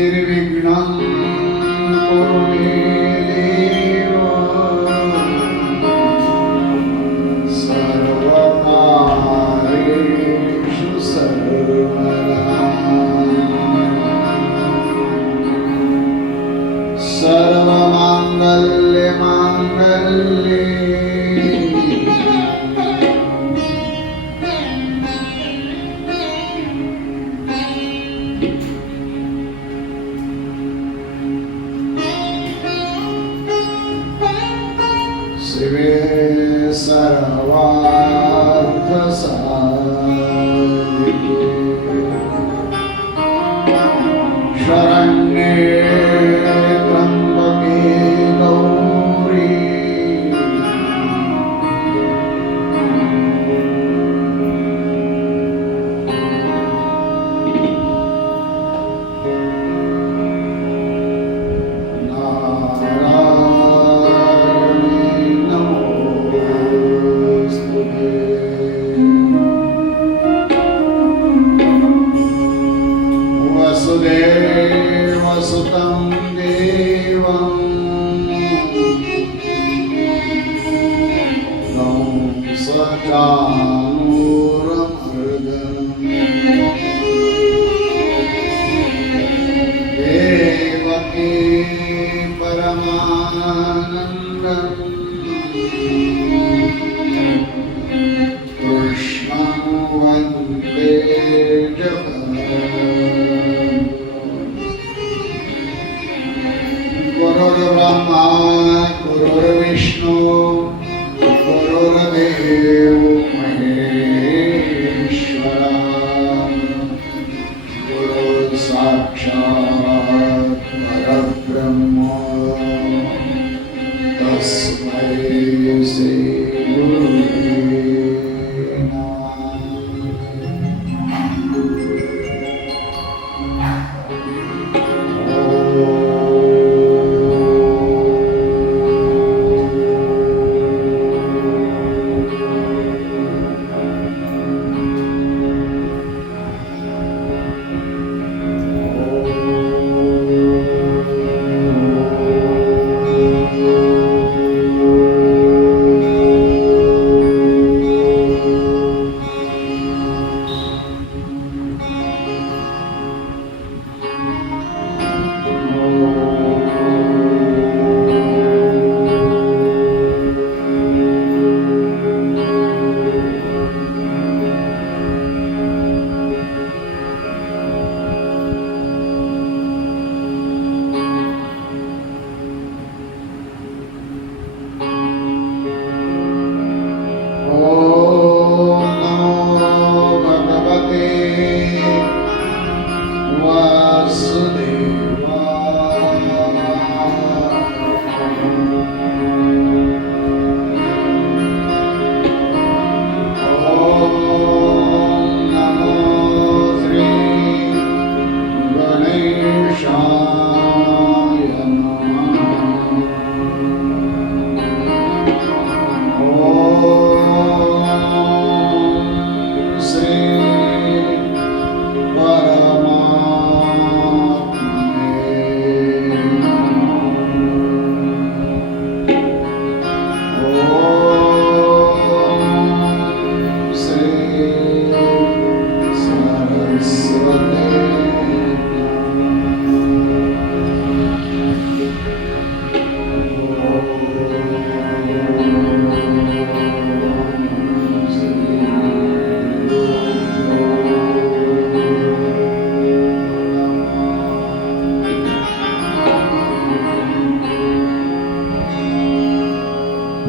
निर्विघ्नं कुरु मे देव सर्वकार्येषु सर्वदा सर्वमाङ्गल्ये शिवे सर्वार्थसाधिके शरण्ये त्र्यम्बके गौरी वसुदेवसुतं देवं कंसचाणूरमर्दनम् देवकी परमानन्दम् कृष्णं वन्दे जगद्गुरुम् गुरुर्ब्रह्मा गुरुर्विष्णु गुरुर्देव महेश्वरा गुरुर्साक्षात् परब्रह्म तस्मै श्री गुरुवे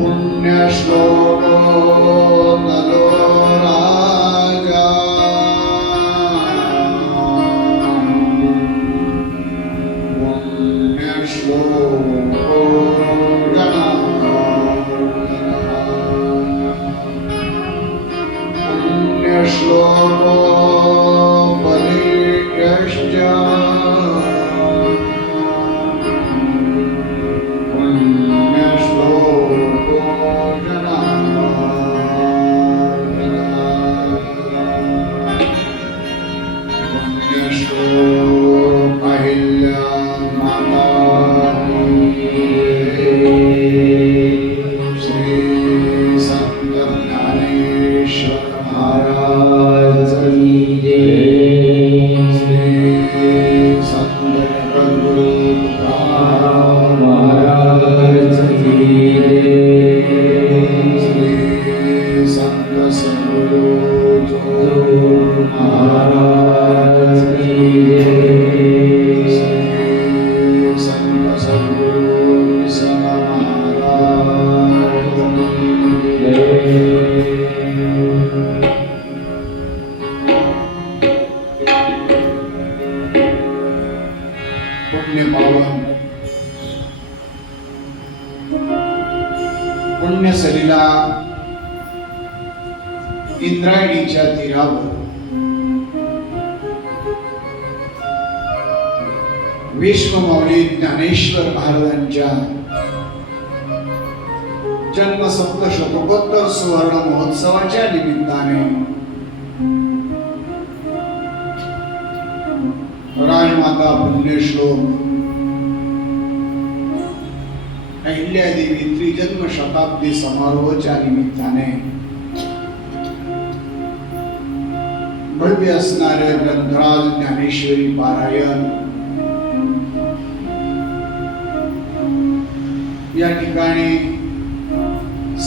पुण्यश्लोको नलो राजा पुण्यश्लोको गणार्दनः पुण्यश्लोको बलियश्च Ahilya महाराज की जय। संत सद्गुरु महाराज की जय। पुण्य पावन पुण्यसलीला इंद्रायणीच्या तीरावर विश्वमौली ज्ञानेश्वर महाराजांच्या जन्म सप्तशतकोत्तर सुवर्ण महोत्सवाच्या निमित्ताने राजमाता पुण्यश्लोक अहिल्यादेवी त्रिजन्म शताब्दी समारोहाच्या निमित्ताने भव्य असणारे ग्रंथराज ज्ञानेश्वरी पारायण या ठिकाणी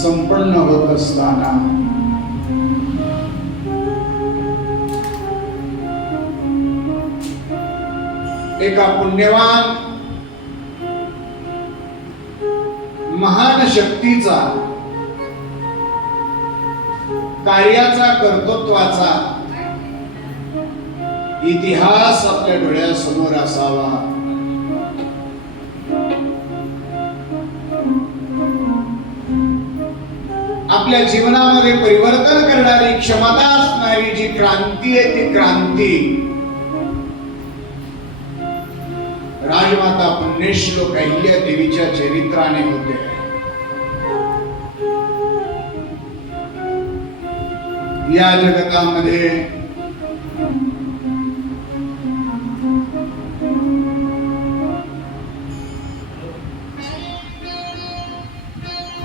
संपन्न होत असताना एका पुण्यवान महान शक्तीचा कार्याचा कर्तृत्वाचा इतिहास आपल्या डोळ्यासमोर असावा, आपल्या जीवनामध्ये परिवर्तन करणारी क्षमता असणारी जी क्रांती आहे ती क्रांती राजमाता पुण्यश्लोक अहिल्यादेवीच्या चरित्राने होते. या जगतामध्ये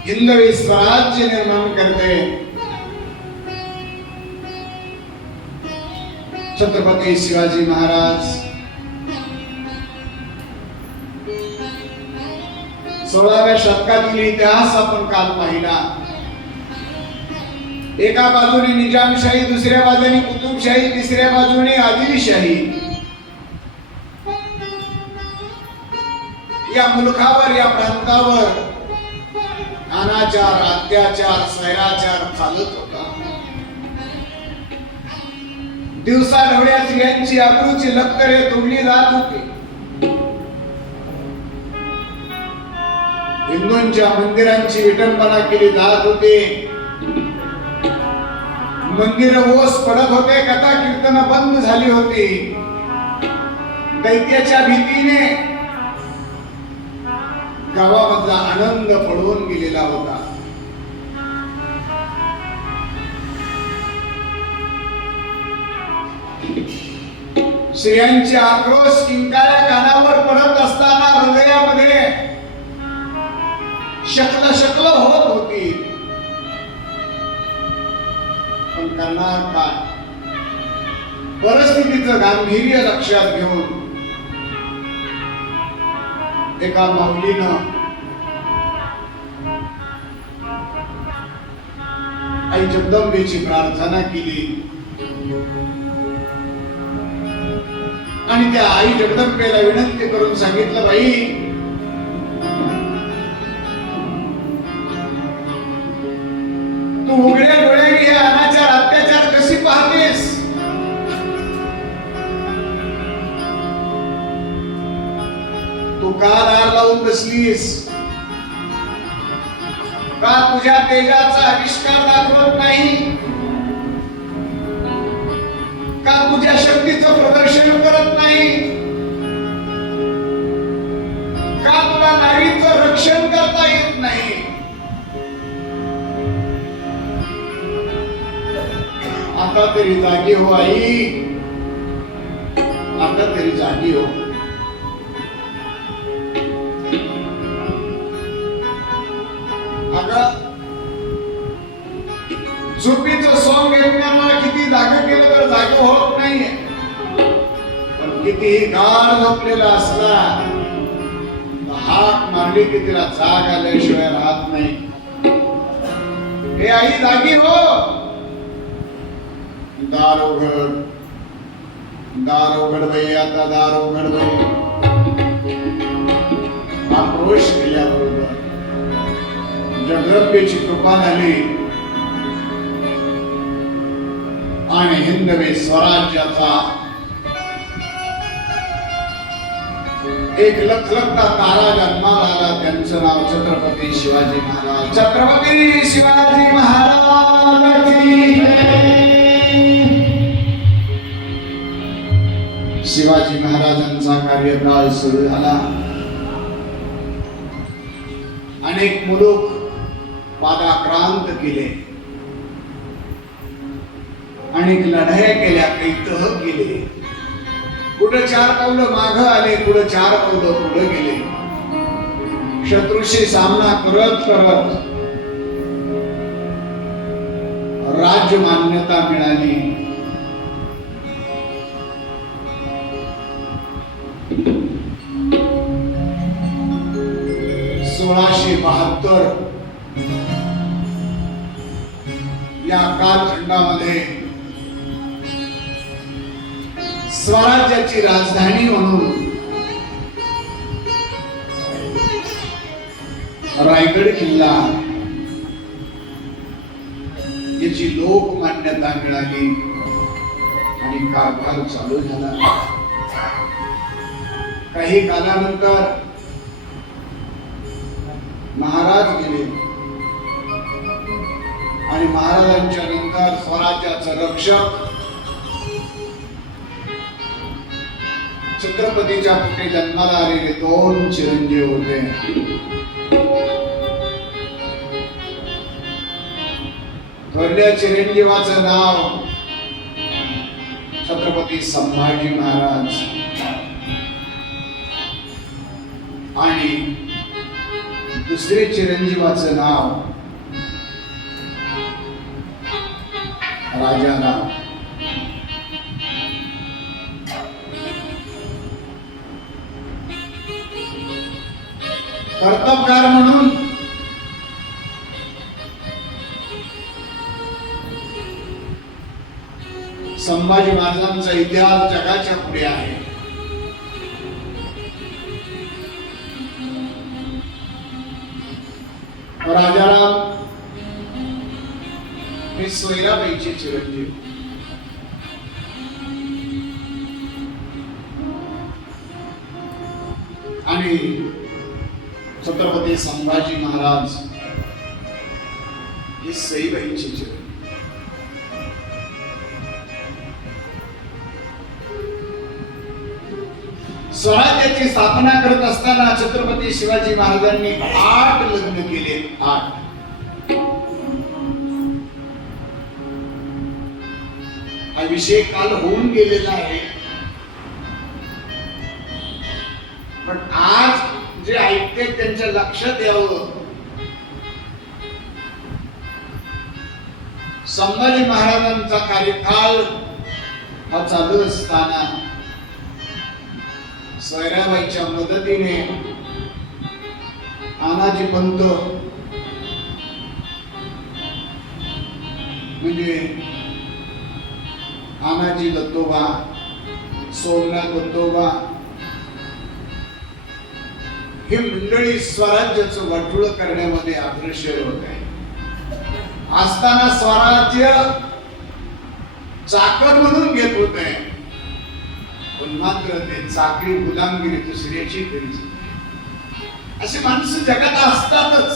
हिंदवी स्वराज्य निर्माण करते छत्रपती शिवाजी महाराज 16व्या शतकातील इतिहास आपण काल पाहिला. एका बाजूने निजामशाही, दुसऱ्या बाजूने कुतुबशाही, तिसऱ्या बाजूने आदिलशाही. या मुलखावर, या प्रांतावर अनाचार, अत्याचार, स्वैराचार चालत होता. दिवसा ढवळ्या स्त्रियांची अब्रूची लक्तरे तोडली जात होती. हिंदूंच्या मंदिरांची विटंबना केली जात होती. मंदिर ओस पडत होते, कथा कीर्तन बंद झाली होती. दैत्याच्या भीतीने गावामधला आनंद पळून गेलेला होता. स्त्रियांचे आक्रोश किंकाळ्या कानावर पडत असताना हृदयामध्ये शकल होत होती. पण करणार काय? परिस्थितीचं गांभीर्य लक्षात घेऊन एका माऊलीनं आई जगदंबेची प्रार्थना केली आणि त्या आई जगदंबेला विनंती करून सांगितलं, बाई तू उघड्या डोळ्याने हे अनाचार अत्याचार कशी पाहतेस? तू का दार लावून बसलीस? का तुझ्या तेजाचा आविष्कार दाखवत नाही? का तुझ्या शक्तीचं प्रदर्शन करत नाही? का तुला नारीचं रक्षण करता येत नाही? आता तरी जागी हो आई, आता तरी जागी हो. झोपीचं सोंग घेतल्यामुळे किती जागे केलं तर जागे होत नाहीये. पण कितीही गाढ झोपलेला असला हाक मारली की तिला जाग आल्याशिवाय राहत नाही. हे आई जागी हो. दार उघड, दार उघड बाई, आता दार उघड बाई. आक्रोश केल्याबरोबर जगदंबेची कृपा झाली आणि हिंदवी स्वराज्याचा एक लखलखता तारा जन्माला आला. त्यांचं नाव छत्रपती शिवाजी महाराज. छत्रपती शिवाजी महाराज की जय. शिवाजी महाराजांचा कार्यकाळ सुरू झाला. अनेक मुलूक पादाक्रांत केले, अनेक लढाया केल्या, काही तह केले. कुठं 4 पावलं मागं आले, कुठं 4 पावलं पुढे गेले. शत्रूशी सामना करत करत राज्य मान्यता मिळाली. सोळाशे 72 या कालखंडामध्ये स्वराज्याची राजधानी म्हणून रायगड किल्ला याची लोकमान्यता मिळाली आणि कारभार चालू झाला. काही कालानंतर महाराज गेले आणि महाराजांच्या नंतर स्वराज्याचं रक्षक छत्रपतीच्या पोटी जन्माला आलेले 2 चिरंजीव होते. थोरल्या चिरंजीवाचं नाव छत्रपती संभाजी महाराज आणि दुसरे चिरंजीवाचं नाव राजाराम. कर्तबगार म्हणून संभाजी महाराजांचा इतिहास जगाच्या पुढे आहे. राजाराम हे सोयराबाईचे चिरंजीव. आणि छत्रपती संभाजी महाराज हे सईबाईचे चिरंजीव. स्वराज्याची स्थापना करत असताना छत्रपती शिवाजी महाराजांनी 8 लग्न केले. 8. हा विषय काल होऊन गेलेला आहे, पण आज जे ऐकते त्यांच्या लक्षात यावं. संभाजी महाराजांचा कार्यकाळ हा चालू असताना सोयराबाईच्या मदतीने आनाजी पंत म्हणजे आनाजी दत्तोबा, सोमनाथ दत्तोबा ही मंडळी स्वराज्याचं वाटोळ करण्यामध्ये अग्रेसर होत आहे. असताना स्वराज्य चाकर म्हणून घेत होत आहे, पण मात्र ते चाकरी गुलामगिरी दुसऱ्याची करीत. अशी माणसं जगात असतातच,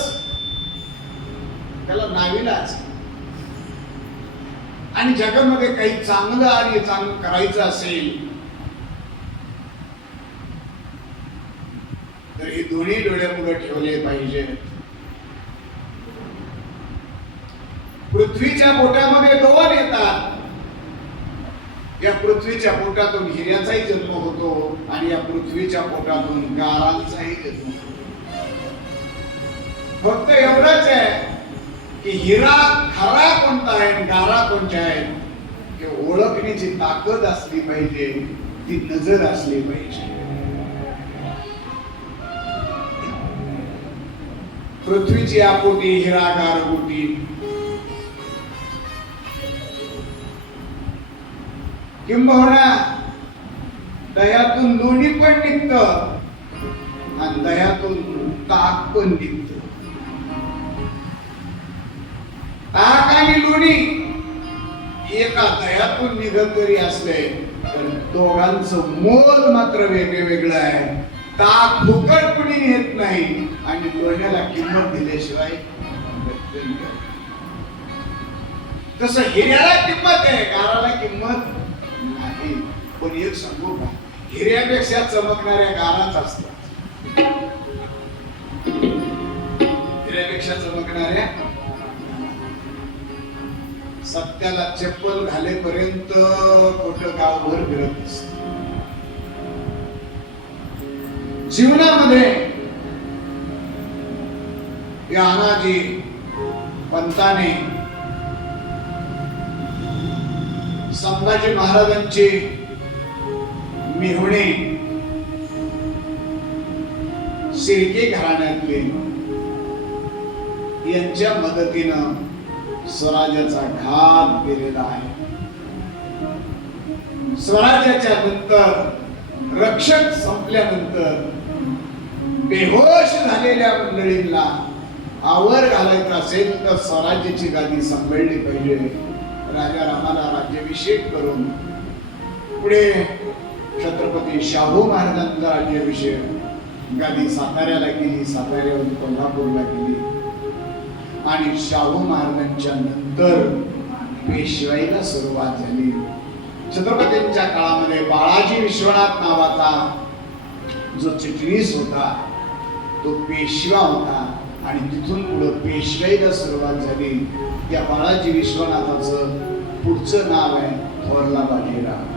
त्याला नाविलाज. आणि जगामध्ये काही चांगलं आणि चांगलं करायचं असेल तर हे दोन्ही डोळ्यापुढे ठेवले पाहिजे. पृथ्वीच्या पोटामध्ये 2 येतात. या पृथ्वीच्या पोटातून हिऱ्याचाही जन्म होतो आणि या पृथ्वीच्या पोटातून गारांचाही जन्म होतो. फक्त एवढंच आहे की हिरा खरा कोणता आहे, गारा कोणत्या आहेत हे ओळखण्याची ताकद असली पाहिजे, ती नजर असली पाहिजे. पृथ्वीची आपोटी हिरा गारगोटी किंबहुना दह्यातून लोणी पण निघतं आणि दह्यातून ताक पण निघतं. ताक आणि लोणी एका दह्यातून निघत जरी असले तर दोघांचं मोल मात्र वेगळं आहे. ताक फुकट कुणी येत नाही आणि लोण्याला किंमत दिल्याशिवाय तसं हिऱ्याला किंमत आहे, गाराला किंमत नाही. पण एक सांगू का, हिऱ्यापेक्षा चमकणाऱ्या गाराच असतात. हिऱ्यापेक्षा चमकणाऱ्या सत्याला चप्पल घालेपर्यंत खोटं गावभर फिरत असत. जीवनामध्ये या अनाजी पंताने संभाजी महाराजांचे मेहुणे शिर्के घराण्यातले यांच्या मदतीनं स्वराज्याचा घात केलेला आहे. स्वराज्याच्या नंतर रक्षक संपल्यानंतर बेहोश झालेल्या मंडळींना आवर घालायचा असेल तर स्वराज्याची गादी सांभाळली पाहिजे. राजा रामाला राज्याभिषेक करून पुढे छत्रपती शाहू महाराजांचा राज्याभिषेक गादी साताऱ्याला केली, साताऱ्यावरून कोल्हापूरला केली आणि शाहू महाराजांच्या नंतर पेशवाईला सुरुवात झाली. छत्रपतींच्या काळामध्ये बाळाजी विश्वनाथ नावाचा जो चिटणीस होता तो पेशवा होता आणि तिथून पुढे पेशवाईला सुरुवात झाली. त्या बाळाजी विश्वनाथाचं पुढचं नाव आहे थोरला बाजीराव.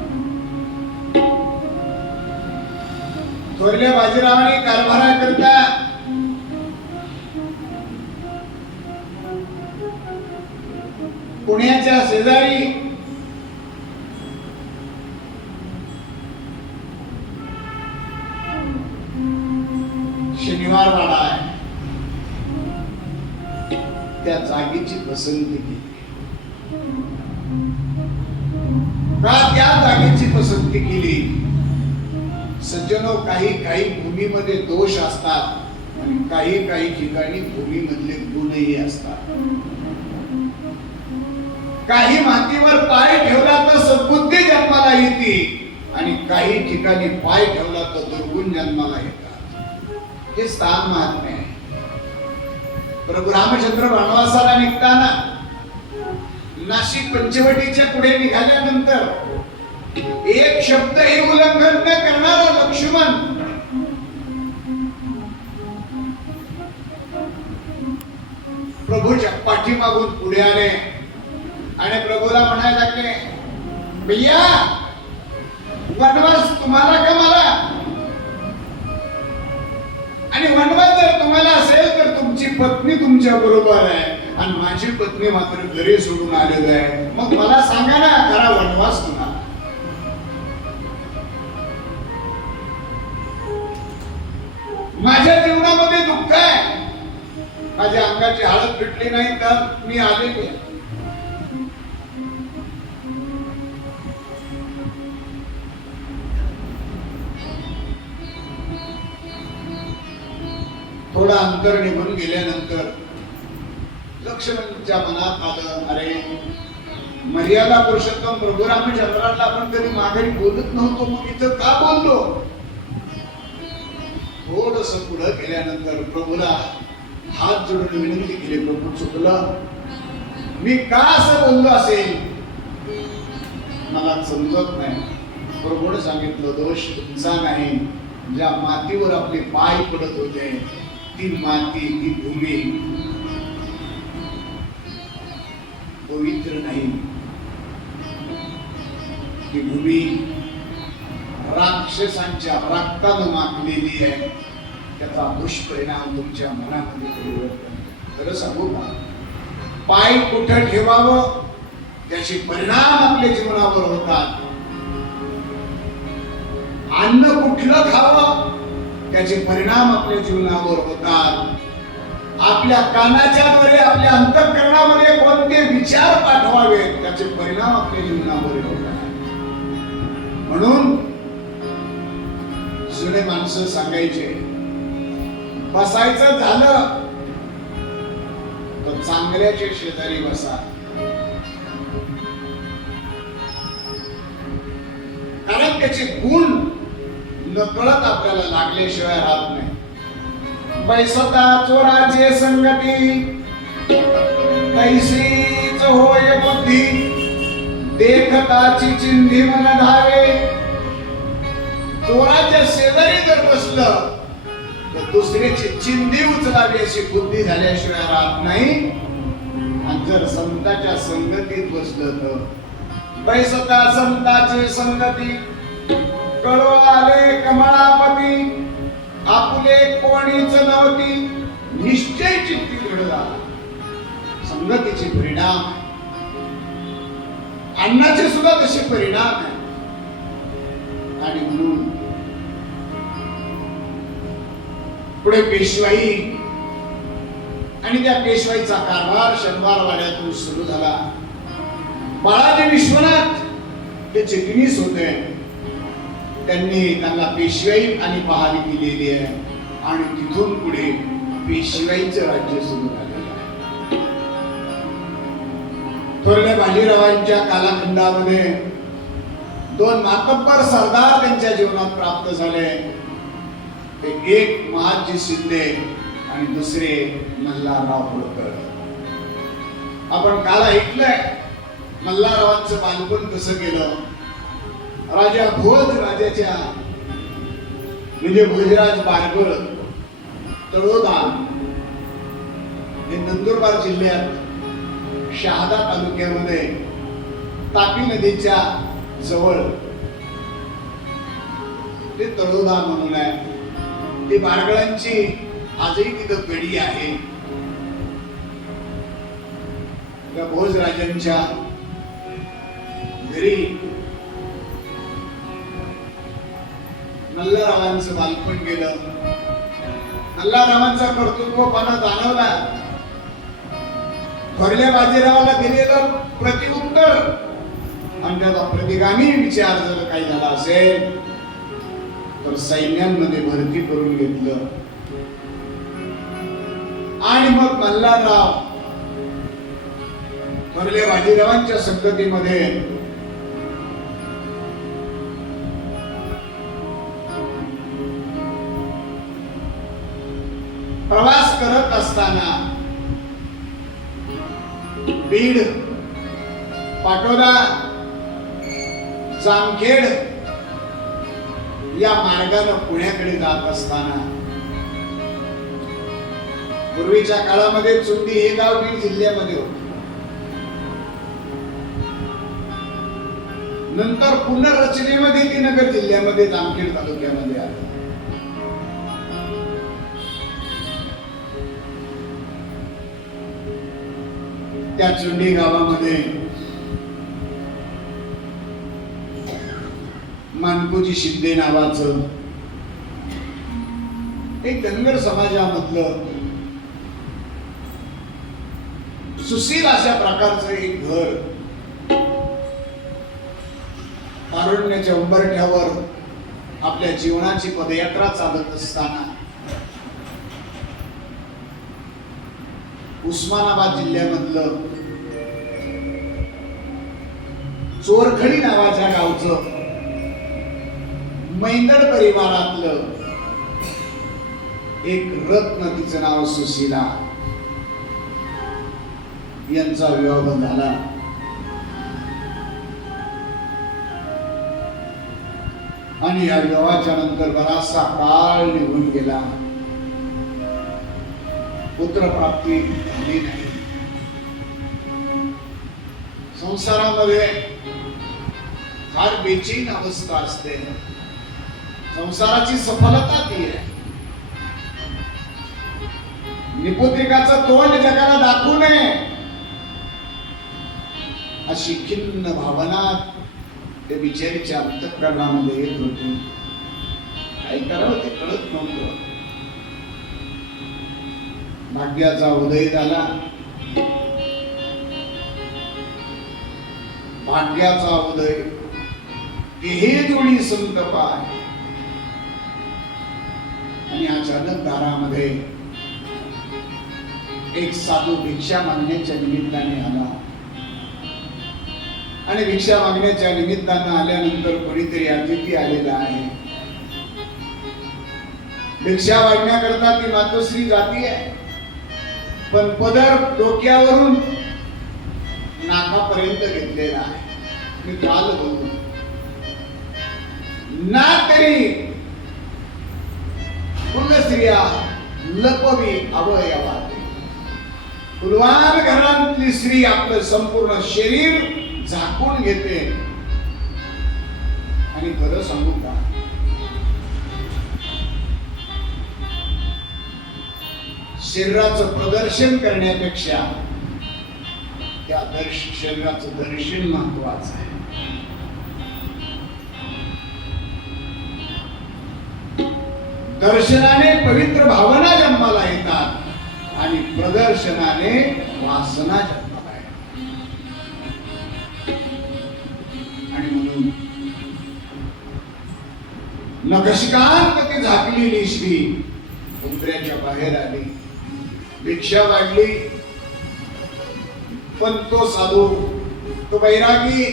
थोरल्या बाजीरावाने कारभाराकरता पुण्याच्या शेजारी शनिवार वाडा आहे त्या जागेची पसंती केली. का त्या जागेची पसंती केली? सज्जनो, काही भूमीमध्ये दोष असतात आणि काही ठिकाणी भूमीमधले गुणही असतात. काही मातीवर पाय ठेवला तर सद्बुद्धी जन्माला येते आणि काही ठिकाणी पाय ठेवला तर दुर्गुण जन्माला येतात. हे स्थान महात्म्य आहे. प्रभू रामचंद्र वनवासाला निघताना नाशिक पंचवटीच्या पुढे निघाल्यानंतर एक शब्दही उल्लंघन न करणारा लक्ष्मण प्रभूच्या पाठीमागून पुढे आले आणि प्रभूला म्हणायला लागले, भैया वनवास तुम्हाला का मला? आणि वनवास जर तुम्हाला असेल तर तुमची पत्नी तुमच्या बरोबर आहे आणि माझी पत्नी मात्र घरी सोडून आलेली आहे. मग मला सांगा ना, खरा वनवास तुम्हाला? माझ्या जीवनामध्ये दुःख आहे, माझ्या अंगाची हालत फिटली नाही तर मी आलेली आहे. थोडा अंतर निघून गेल्यानंतर लक्ष्मणच्या मनात आलं, अरे मर्यादा पुरुषोत्तम प्रभू रामचंद्राला आपण कधी माघारी बोलत नव्हतो, मग इथं का बोललो? थोडस पुढे गेल्यानंतर प्रभूला हात जोडून विनंती केली, प्रभू चुकलं, मी का असं बोललो असेल मला समजत नाही. प्रभूने सांगितलं, दोष तुमचा नाही, ज्या मातीवर आपले पाय पडत होते ती माती, ती भूमी पवित्र नाही. ती भूमी राक्षसांच्या रक्तानं माखलेली आहे. त्याचा दुष्परिणाम तुमच्या मनामध्ये परिवर्तन. खरं सांगू का, पाय कुठं ठेवावं त्याचे परिणाम आपल्या जीवनावर होतात. अन्न कुठलं खावं त्याचे परिणाम आपल्या जीवनावर होतात. आपल्या कानाच्या द्वारे आपल्या अंतःकरणामध्ये कोणते विचार पाठवावे त्याचे परिणाम आपल्या जीवनावर होतात. म्हणून जुने माणसं सांगायचे, बसायचं झालं तर चांगल्याच्या शेजारी बसा, कारण त्याचे गुण नकळत आपल्याला लागल्याशिवाय राहत नाही. बैसता चोराचे संगती तैसीच होय बुद्धी, देखताची चिंधी मन धावे. चोराच्या शेजारी जर बसलं तर दुसऱ्याची चिंधी उचलावी अशी बुद्धी झाल्याशिवाय राहत नाही. आणि जर संताच्या संगतीत बसलं तर बैसता संताची संगती, कळो आले कमळापती, आपुले कोणीच नव्हती, निश्चय चित्ती घडला. संगतीचे परिणाम, अन्नाचे सुद्धा तसे परिणाम आहे. आणि म्हणून पुढे पेशवाई आणि त्या पेशवाईचा कारभार शनिवारवाड्यातून सुरू झाला. बाळाजी विश्वनाथ ते चिटणीस होते, त्यांना पेशवाई आणि बहाली केलेली आहे. आणि तिथून पुढे पेशवाईचं राज्य सुरू झालेलं आहे. थोरल्या बाजीरावांच्या कालखंडामध्ये दोन मातब्बर सरदार त्यांच्या जीवनात प्राप्त झाले. ते एक महाजी शिंदे आणि दुसरे मल्हारराव होळकर. आपण काल ऐकलंय मल्हाररावांचं बालपण कसं गेलं. राजा भोज राजाच्या म्हणजे भोजराज बारगळ तळोदा हे नंदुरबार जिल्ह्यात शहादा तालुक्यामध्ये तापी नदीच्या जवळ ते तळोदा म्हणून आहे. ती बारगळांची आजही तिथं गडी आहे. त्या भोज राजांच्या घरी मल्हाररावांचं बालपण गेलं. मल्हाररावांचा कर्तृत्वपणा जाणवला. थोरल्या बाजीरावाला दिलेलं प्रतिउत्तर आणि त्याचा प्रतिगामी विचार जर काही झाला असेल तर सैन्यांमध्ये भरती करून घेतलं. आणि मग मल्हारराव थोरल्या बाजीरावांच्या संगतीमध्ये प्रवास करत असताना बीड, पाटोदा, जामखेड या मार्गाने पुण्याकडे जात असताना, पूर्वीच्या काळामध्ये चुंडी हे गाव बीड जिल्ह्यामध्ये होते. नंतर पुनर्रचनेमध्ये ती नगर जिल्ह्यामध्ये जामखेड तालुक्यामध्ये आले. त्या चुंडी गावामध्ये मानकोजी शिंदे नावाचं एक धनगर समाजामधलं सुशील अशा प्रकारचं एक घर तारुण्याच्या उंबरठ्यावर आपल्या जीवनाची पदयात्रा चालत असताना उस्मानाबाद जिल्ह्यामधलं चोरखडी नावाच्या गावचं मैंदड परिवारातलं एक रत्न, तिचं नाव सुशीला, यांचा विवाह झाला. आणि या विवाहाच्या नंतर बराचसा काळ निघून गेला. पुत्रप्राप्ती झाली नाही. संसारामध्ये फार बेचैन अवस्था असते. संसाराची सफलता ती आहे. निपुत्रिकाचं तोंड जगाला दाखवू नये अशी खिन्न भावना ते बिचारीच्या अंतःकरणामध्ये येत होती. काही करावं ते कळत नव्हतं. भाग्याचा उदय झाला. भाग्याचा उदय की हे जोडी संत पाय. आणि अचानक दारामध्ये एक साधू भिक्षा मागण्याच्या निमित्ताने आला. आणि भिक्षा मागण्याच्या निमित्तानं आल्यानंतर कोणीतरी अतिथी आलेला आहे. भिक्षा मागण्याकरता ती मातोश्री जाती आहे, पण पदर डोक्यावरून नाकापर्यंत घेतलेला आहे. मी काल बोलतो ना, तरी स्त्रिया लपवी अवयवात. कुलवान घरातली स्त्री आपलं संपूर्ण शरीर झाकून घेते. आणि खरं सांगू का, शरीराचं प्रदर्शन करण्यापेक्षा त्या शरीराचं दर्शन महत्वाचं आहे. दर्शनाने पवित्र भावना जन्माला येतात आणि प्रदर्शनाने वासना जन्माला येतात. आणि म्हणून नखशिकांत ती झाकलेली स्त्री उंबऱ्याच्या बाहेर आली, भिक्षा वाढली. पण तो साधू, तो बैरागी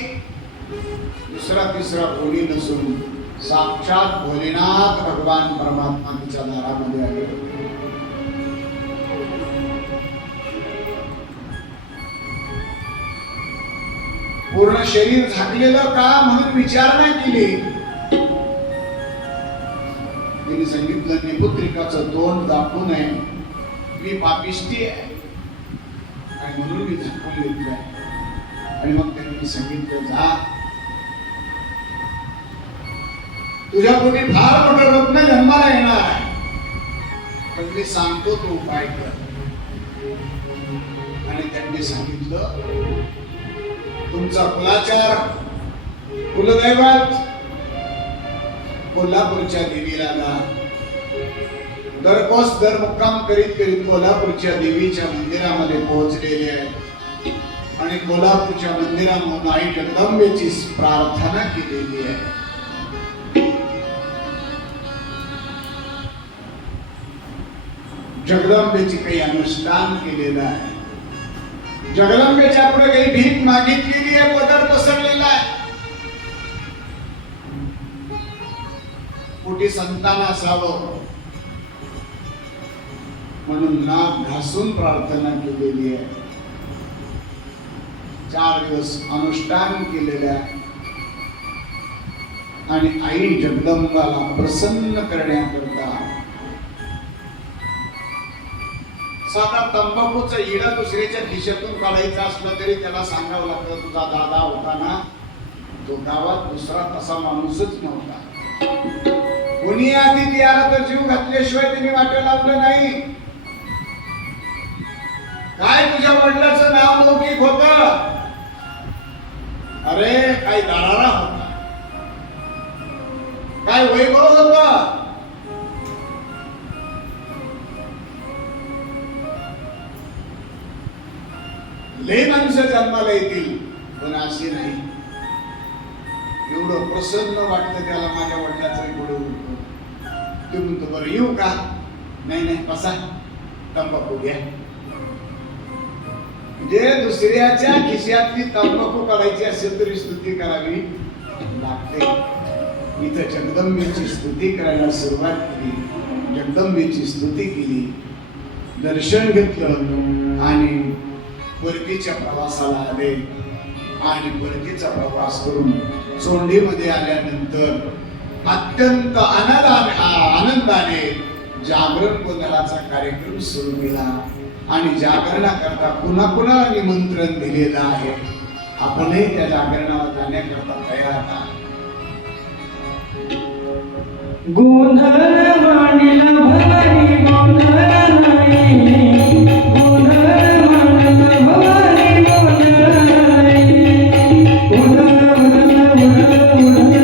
दुसरा तिसरा कोणी नसून साक्षात भोलेनाथ भगवान परमात्मा तिच्या दारामध्ये आले होते. पूर्ण शरीर झाकलेलं का म्हणून विचारणा केली. तिने सांगितलं, निपुत्रिकाचं तोंड दाखवू नये, मी पापिष्टी आहे आणि म्हणून मी झाकून घेतलंय. आणि मग त्यांनी सांगितलं, जा, तुझ्या पोटी फार मोठं रत्न जन्माला येणार आहे, पण मी सांगतो तो उपाय कर. आणि त्यांनी सांगितलं, तुमचा कुलाचार, कुलदैवत कोल्हापूरच्या देवीला जा. दरकोस दर मुक्काम करीत करीत कोल्हापूरच्या देवीच्या मंदिरामध्ये पोहोचलेले आहेत. आणि कोल्हापूरच्या मंदिरामधून आई जगदंबेची प्रार्थना केलेली आहे. जगदंबेची काही अनुष्ठान केलेलं आहे. जगदंबेच्या पुढे काही भीक मागितलेली आहे, पदर पसरलेला आहे. पोटी संतान असावं म्हणून नाक घासून प्रार्थना केलेली आहे. 4 दिवस अनुष्ठान केलेले आहे. आणि आई जगदंबाला प्रसन्न करण्याकरता साधा तंबाखूचा इडा दुसऱ्याच्या खिशातून काढायचा असला तरी त्याला सांगावं लागतं, तुझा दादा होता ना, तो गावात दुसरा तसा माणूसच नव्हता. कोणी आधी आला तर जीव घातल्याशिवाय त्यांनी वाटे लावलं नाही. काय तुझ्या वडिलाचं नाव लौकिक होत? अरे काय दरारा होता, काय वैभव होता. लय माणसं जन्माला येतील, पण अशी नाही. एवढं प्रसन्न वाटतं त्याला, माझ्या वडिलाचं एवढं होतं. ते म्हणतो, बरं येऊ का? नाही नाही, बसा, तंबाखू घ्या. जे दुसऱ्याच्या खिशातली तंबाखू काढायची असेल तरी स्तुती करावी लागते. इथं जगदंबेची स्तुती करायला सुरुवात केली, जगदंबेची स्तुती केली, दर्शन घेतलं आणि परतीच्या प्रवासाला आले. आणि परतीचा प्रवास करून सोंडेमध्ये आल्यानंतर अत्यंत आनंदाने जागरण गोंधळाचा कार्यक्रम सुरू केला. आणि जागरणाकरता पुन्हा पुन्हा निमंत्रण दिलेलं आहे. आपणही त्या जागरणाला जाण्याकरता तयार आहात. गोंधळ मांडला भवानी, गोंधळ नाही, गोंधळ मांडला भवानी, गोंधळ नाही, उडल उडल उडल उडल उडल.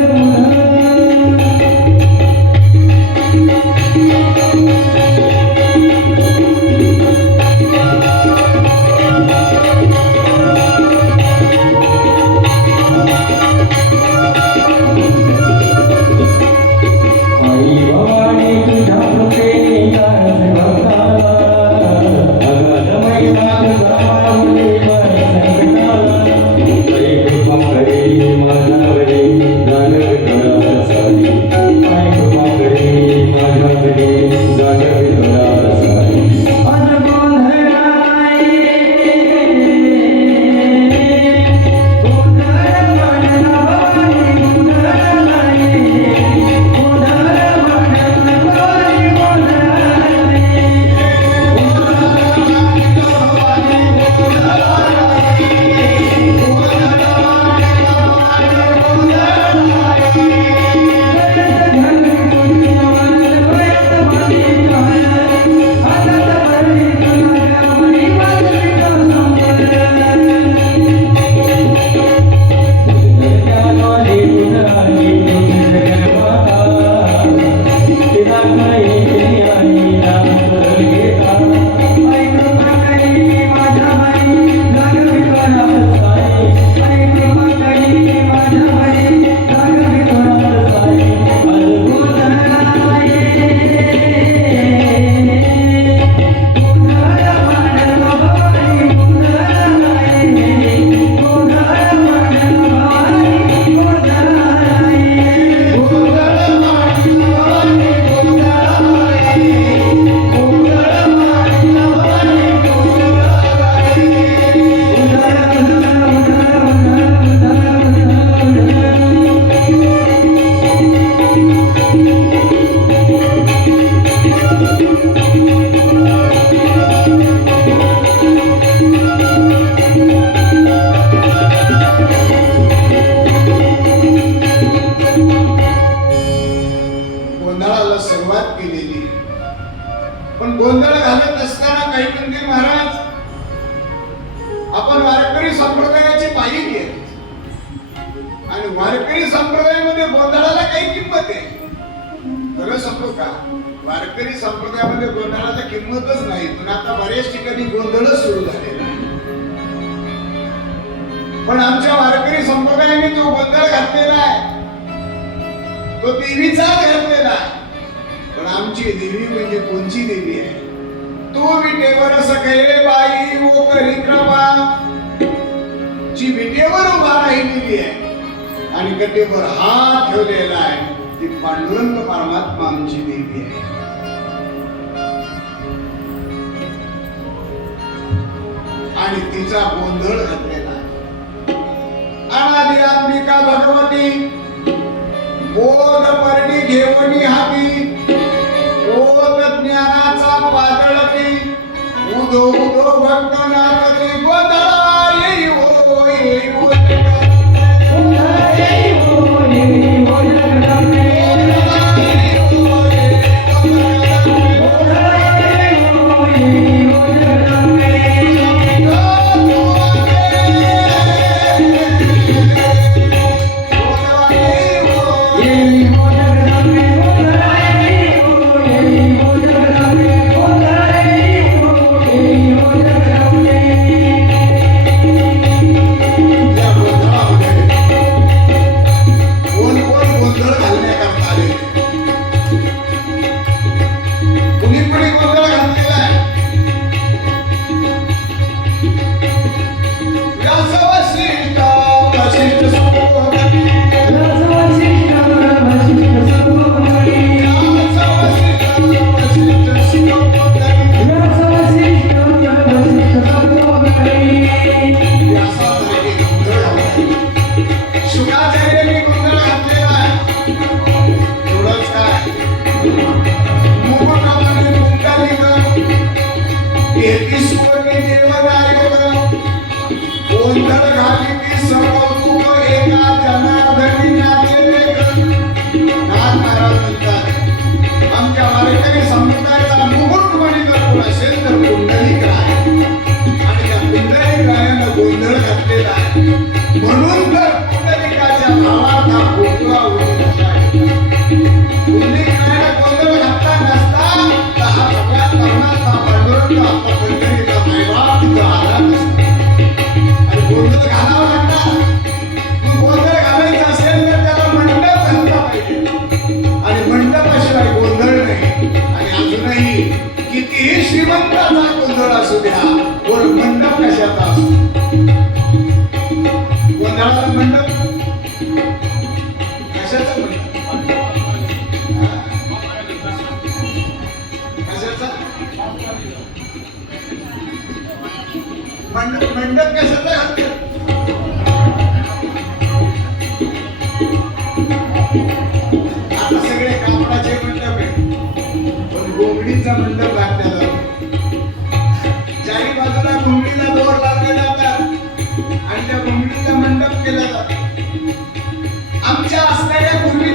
गोंधळ घालत असताना काही म्हणतील महाराज आपण वारकरी संप्रदायाची पायरी आहे आणि वारकरी संप्रदायामध्ये गोंधळाला काही किंमत आहे. खरं सांगू का, वारकरी संप्रदायामध्ये गोंधळाला किंमतच नाही. पण आता बऱ्याच ठिकाणी गोंधळच सुरू झालेला आहे. पण आमच्या वारकरी संप्रदायाने जो गोंधळ घातलेला आहे तो देवीचाच घातलेला आहे. पण आमची देवी म्हणजे कोणची देवी आहे? तू विटेवर सखैले बाई ओ करी कृपा, जी विटेवर उभा राहिलेली आहे आणि कटेवर हात ठेवलेला आहे ती पांडुरंग परमात्मा आमची देवी आहे. आणि तिचा गोंधळ घातलेला आहे. अनादि अंबिका भगवती बोध पर्णी घेवणी हाती, बोध ज्ञानाचा पातळती, उदो उदो भक्त नाचती, गोंधळा येई हो येई हो म्हणून तर पुंडलिकाच्या भावाचा भोगला गोंधळ घातला नसता तर हा सगळ्या तरुणाचा पांडुरंग आपला पंढरीचा मायबाप तिचा आला नसता. आणि गोंधळ घालावा लागला. गोंधळ घालायचा असेल तर त्याला मंडप घालता पाहिजे आणि मंडपाशिवाय गोंधळ नाही. आणि अजूनही कितीही श्रीमंताचा गोंधळ असू द्या वर मंडप कशाचा असतो? गोंधळाला मंडप कशाचा? मंडप मंडप कशाचा घालते? आता सगळे कापडाचे मंडप आहे पण घोंगडीचा मंडप घातला जातो. चारी बाजूला घोंगडीला दोर लावले जातात आणि त्या घोंगडीचा मंडप केला जातो. आमच्या असणाऱ्या पूर्वी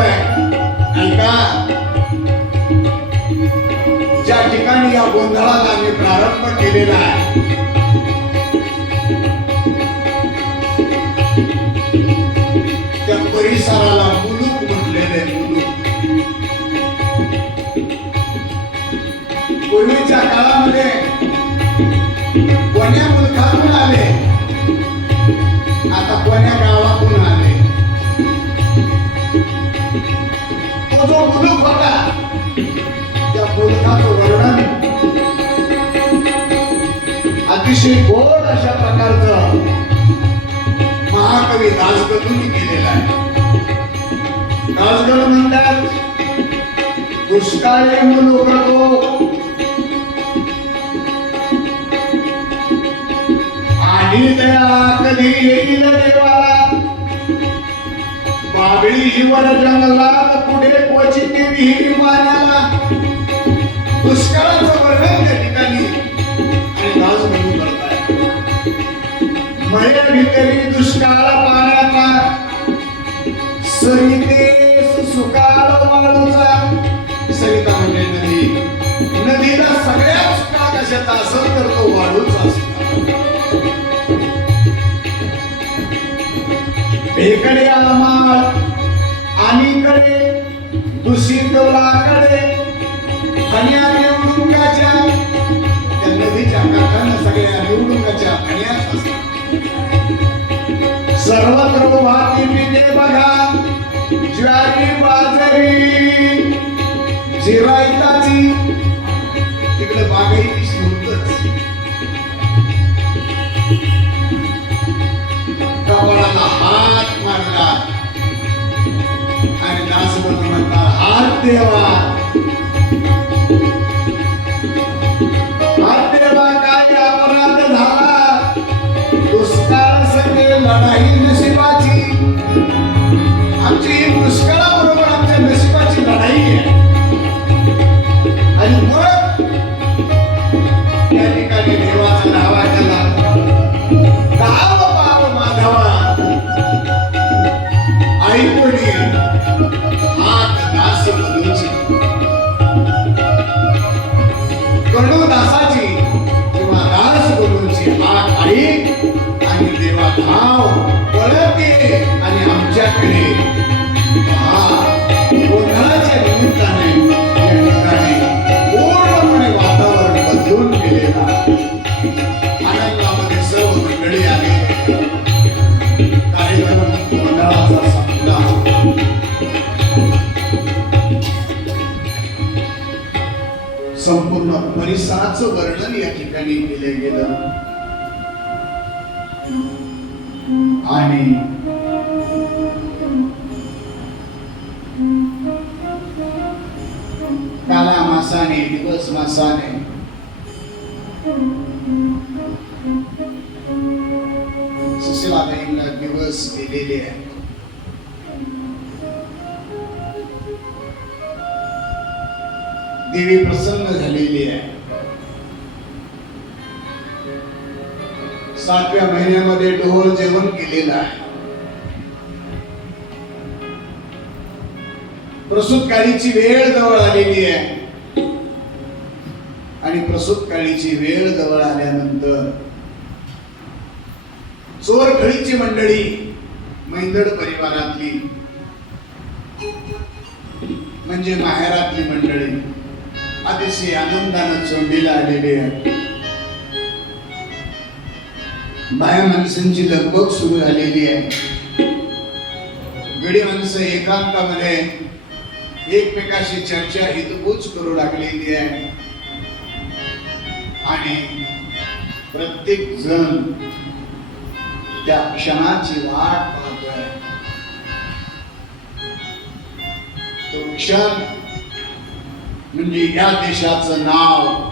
सांगतोय ऐका. ज्या ठिकाणी या गोंधळाला मी प्रारंभ केलेला आहे त्या परिसराला मुलूक म्हटलेले. मुलूक पूर्वीच्या काळामध्ये कोण्या मुलखातून आले, आता कोण्या गावातून आले. तो जो मुलूक होता त्या मुलखाचं वर्णन अतिशय गोड अशा प्रकारचं महाकवी दासगणूंनी केलेलं आहे. दासगण म्हणतात दुष्काळी मुलूक तो आणि दया कधी येईल देवाला. बाबळी हिवर जंगलात पुढे क्वचित विहिरी पाण्याला. दुष्काळाचं वर्णन त्या ठिकाणी आणि दास म्हणून करताय. मळे भितरी दुष्काळ पाण्याचा सरितेस सुकाळ वाळूचा. सरिता म्हणजे नदी. नदीला सगळ्यात सुकाळ कशाचा असेल तर तो वाळूचा असतो. एकडे आमाळ आणि कडे दूषित लाकडे फण्या निवडणुकाच्या. त्या नदीच्या काठानं सगळ्या निवडणुकाच्या फण्याच असतात. सर्वत्र वाहती पिके बघा ज्वारी बाजरी जिरायताची. तिकडे बागायतीची होतच. कपाळाला हात मारला आणि दास म्हणतात हात देवा. हात देवा काय अपराध झाला. दुष्काळ सगळे लढाई नशिबाची. आमची ही दुष्काळाबरोबर आमच्या नशिबाची लढाई आहे. आणि मग त्या ठिकाणी देवाचा धावा केला. धाव पाव माधवा ऐकूनी हात दास गणूची. गणू दासाची किंवा दास गणूची हात ऐक आणि देवा धाव पळते आणि आमच्याकडे गोंधळाच्या निमित्ताने या ठिकाणी पूर्णपणे वातावरण बदलून गेलेला. आनंदामध्ये सर्व मंडळी आले. कार्यक्रम मंडळाचा संपला. संपूर्ण परिसराचं वर्णन या ठिकाणी केले गेलं. आणि काला मासाने दिवस मासाने सुशीलाबाईंना दिवस दिलेले आहेत. देवी प्रसन्न झालेली आहे. 7व्या महिन्यामध्ये ढोल जेवण केलेलं आहे. प्रसूत काळीची वेळ जवळ आलेली आहे. आणि प्रसूत काळीची वेळ जवळ आल्यानंतर चोरखळीची मंडळी मैंदड परिवारातली म्हणजे माहेरातली मंडळी अतिशय आनंदानं चोंडीला आलेली आहे. बाया माणसांची लगबग सुरू झालेली आहे. गडी माणसं एकांतामध्ये एकमेकाशी चर्चा हितगुज करू लागलेली आहे. आणि प्रत्येक जण त्या क्षणाची वाट पाहतोय. तो क्षण म्हणजे या देशाचं नाव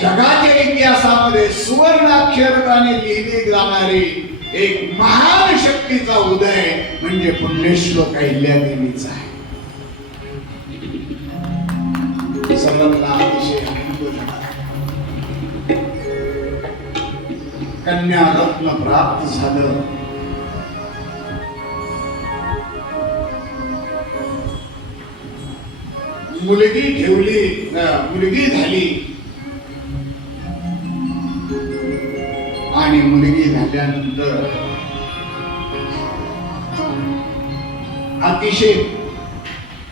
जगाच्या इतिहासामध्ये सुवर्णाक्षराने लिहिली जाणारी एक महान शक्तीचा उदय म्हणजे पुण्यश्लोक अहिल्यादेवीचा आहे. सर्वांना अतिशय आनंद झाला. कन्या रत्न प्राप्त झालं. मुलगी झाली आणि मुलगी झाल्यानंतर अतिशय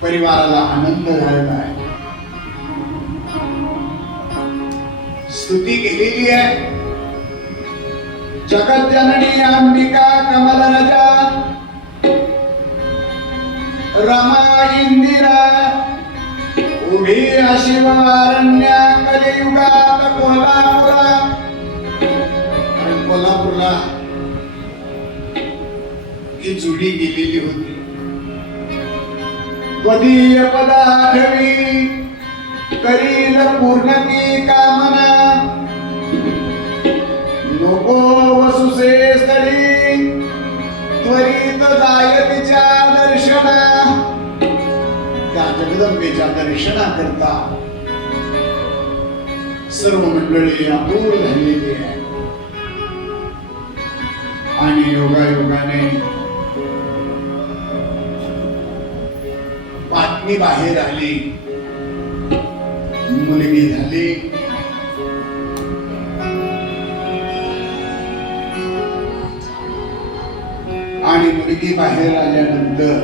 परिवाराला आनंद झालेला आहे. स्तुती केलेली आहे. जगत जननी अंबिका कमलरजा रमा इंदिरा उभी शिवारण्या कलियुगात कोल्हापूरला ही जोडी गेलेली होती. त्वदीय पदाठवी करील पूर्ण ती कामना नको वसुसे स्थळी त्वरित जाय तिच्या दर्शना. त्या जगदंबेच्या दर्शनाकरता सर्व मंडळी आतुर झालेली आहे. आणि योगायोगाने बातमी बाहेर आली, मुलगी झाली. आणि मुलगी बाहेर आल्यानंतर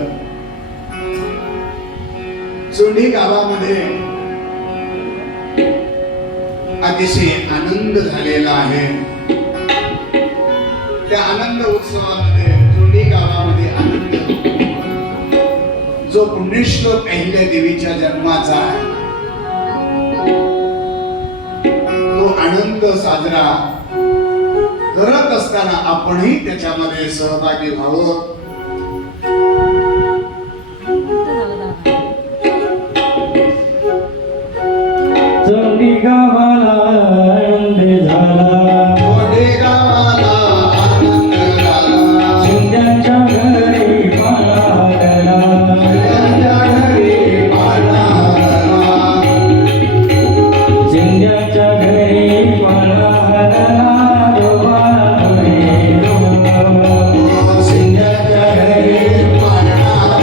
चोंडी गावामध्ये अतिशय आनंद झालेला आहे. त्या आनंद उत्सवामध्ये चोंडी गावामध्ये आनंद, जो पुण्यश्लोक अहिल्या देवीच्या जन्माचा आहे तो आनंद साजरा करत असताना आपणही त्याच्यामध्ये सहभागी व्हावं. चोंडी गावाला आनंद झाला, चोंडी गावाला आनंद झाला. शिंद्याच्या घरी पाळणा आला, शिंद्याच्या घरी पाळणा आला. शिंद्याच्या घरी पाळणा आला. शिंद्याच्या घरी पाळणा आला.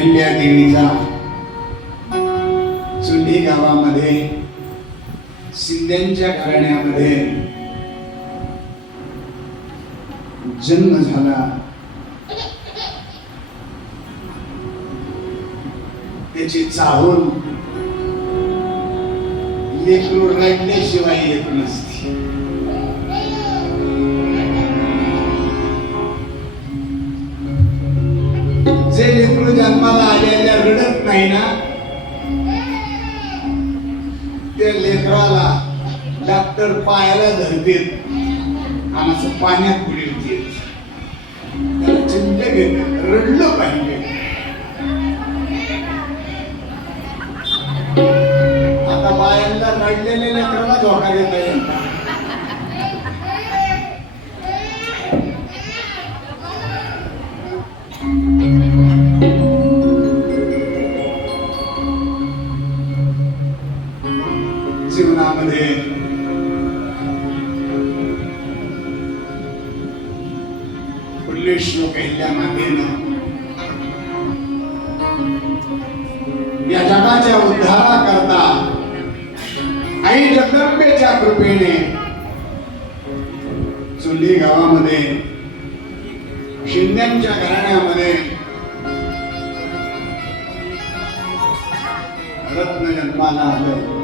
अहिल्या देवीचा चुंडी गावामध्ये शिंद्यांच्या घराण्यामध्ये जन्म झाला. त्याची चाहूल लेकरू रडल्याशिवाय येत नसते. जे लेकरू जन्माला आलेल्या रडत नाही ना, त्या लेकराला डॉक्टर पायाला धरतेत आणि असं पाण्यात बुडवतेत. त्याला चिंता घेत रडलं पाहिजे. आता बायांना रडलेल्या लेकराला धोका देता येईल का? जीवनामध्ये पुल्लेश्वर पहिल्या मातेनं या जगाच्या उद्धाराकरता आई जगदंबेच्या कृपेने चुंडी गावामध्ये शिंद्यांच्या घराण्यामध्ये रत्न जन्माला आलं.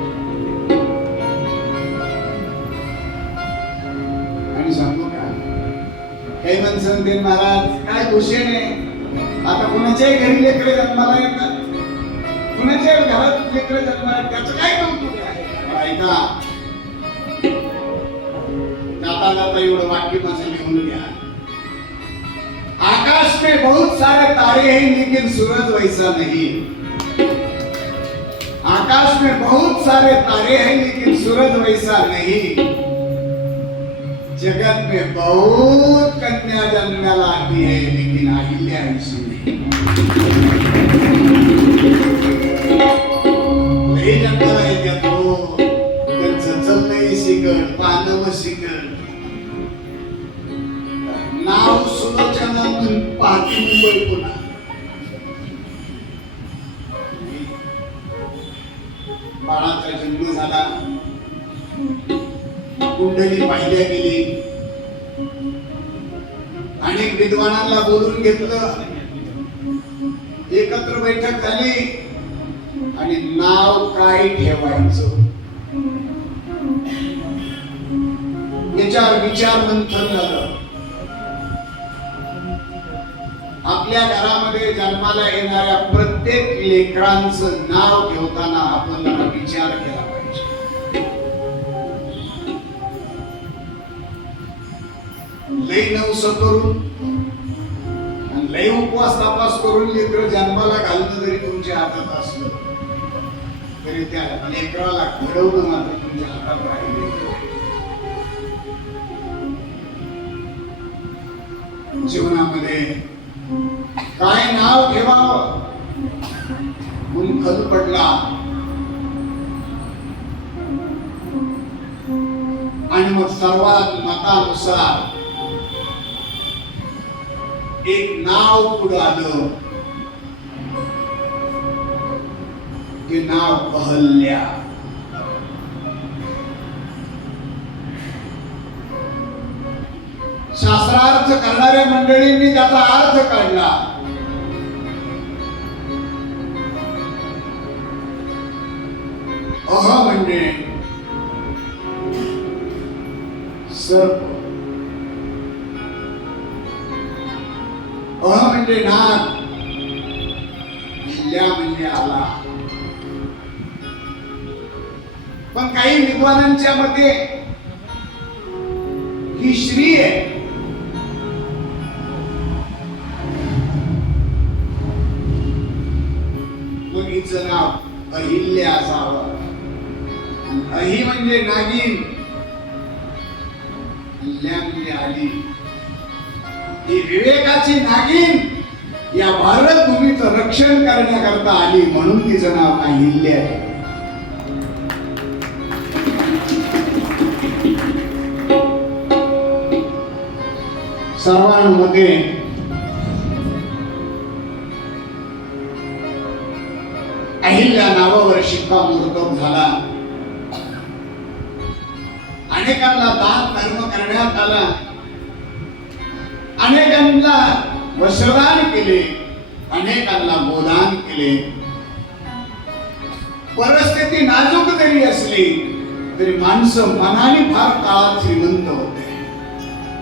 आणि सांगू का, काही माणसं ते महाराज काय भूषण आहे, आता कुणाच्याही घरी लेकरं जन्माला येतात, कुणाच्या घरात लेकरं जन्माला येतात, त्याचं काय कौतुक आहे? ऐका, जाता जाता एवढं वाक्य माझं लिहून घ्या. आकाश में बहुत सारे तारे हैं लेकिन सूरज वैसा नहीं. आकाश में बहुत सारे तारे हैं लेकिन सूरज वैसा नहीं. जगत में बहुत कन्या जन्माला आती है लेकिन अहिल्या ऐसी नहीं. लई जन्माला येत्या तो त्यांचं चललंही शिकट, पानव शिकट, नाव सुलोचना पाहती मुंबई पुन्हा. बाळाचा जन्म झाला, कुंडली पाहिल्या गेली, अनेक विद्वानांना बोलून घेतलं, एकत्र बैठक झाली आणि नाव काय ठेवायचं याच्यावर विचार मंथन झालं. आपल्या घरामध्ये जन्माला येणाऱ्या प्रत्येक लेकरांचं नाव ठेवताना आपण जरा विचार केला पाहिजे. लई नवस करून आणि लई उपवास तपास करून लेकर जन्माला घालणं जरी तुमच्या हातात असलं तरी त्या लेकराला घडवणं मात्र तुमच्या हातात राहिले. जीवनामध्ये काय नाव ठेवावं म्हणून खल पडला आणि मग सर्वात मतानुसार एक नाव पुढे आलं. ते नाव अहल्या. शास्त्रार्थ करणाऱ्या मंडळींनी त्याचा अर्थ काढला. अह म्हणजे सर्प, अह म्हणजे नाग, अहिल्या म्हणजे आला. पण काही विद्वानांच्या मते ही श्री आहे. मग हिचं नाव अहिल्या असावं. अहि म्हणजे नागिन, अहिल्या म्हणजे आली. ही विवेकाची नागिन या भारत भूमीचं रक्षण करण्याकरता आली म्हणून तिचं नाव अहिल्या आहे. सर्वांमध्ये अहिल्या नावावर शिक्कामोर्तब झाला. अनेकांना दान धर्म करण्यात आला, अनेकांना वस्त्रदान केले, अनेकांना गोदान केले. परिस्थिती नाजूक जरी असली तरी माणसं मनाने फार काळात श्रीमंत होते.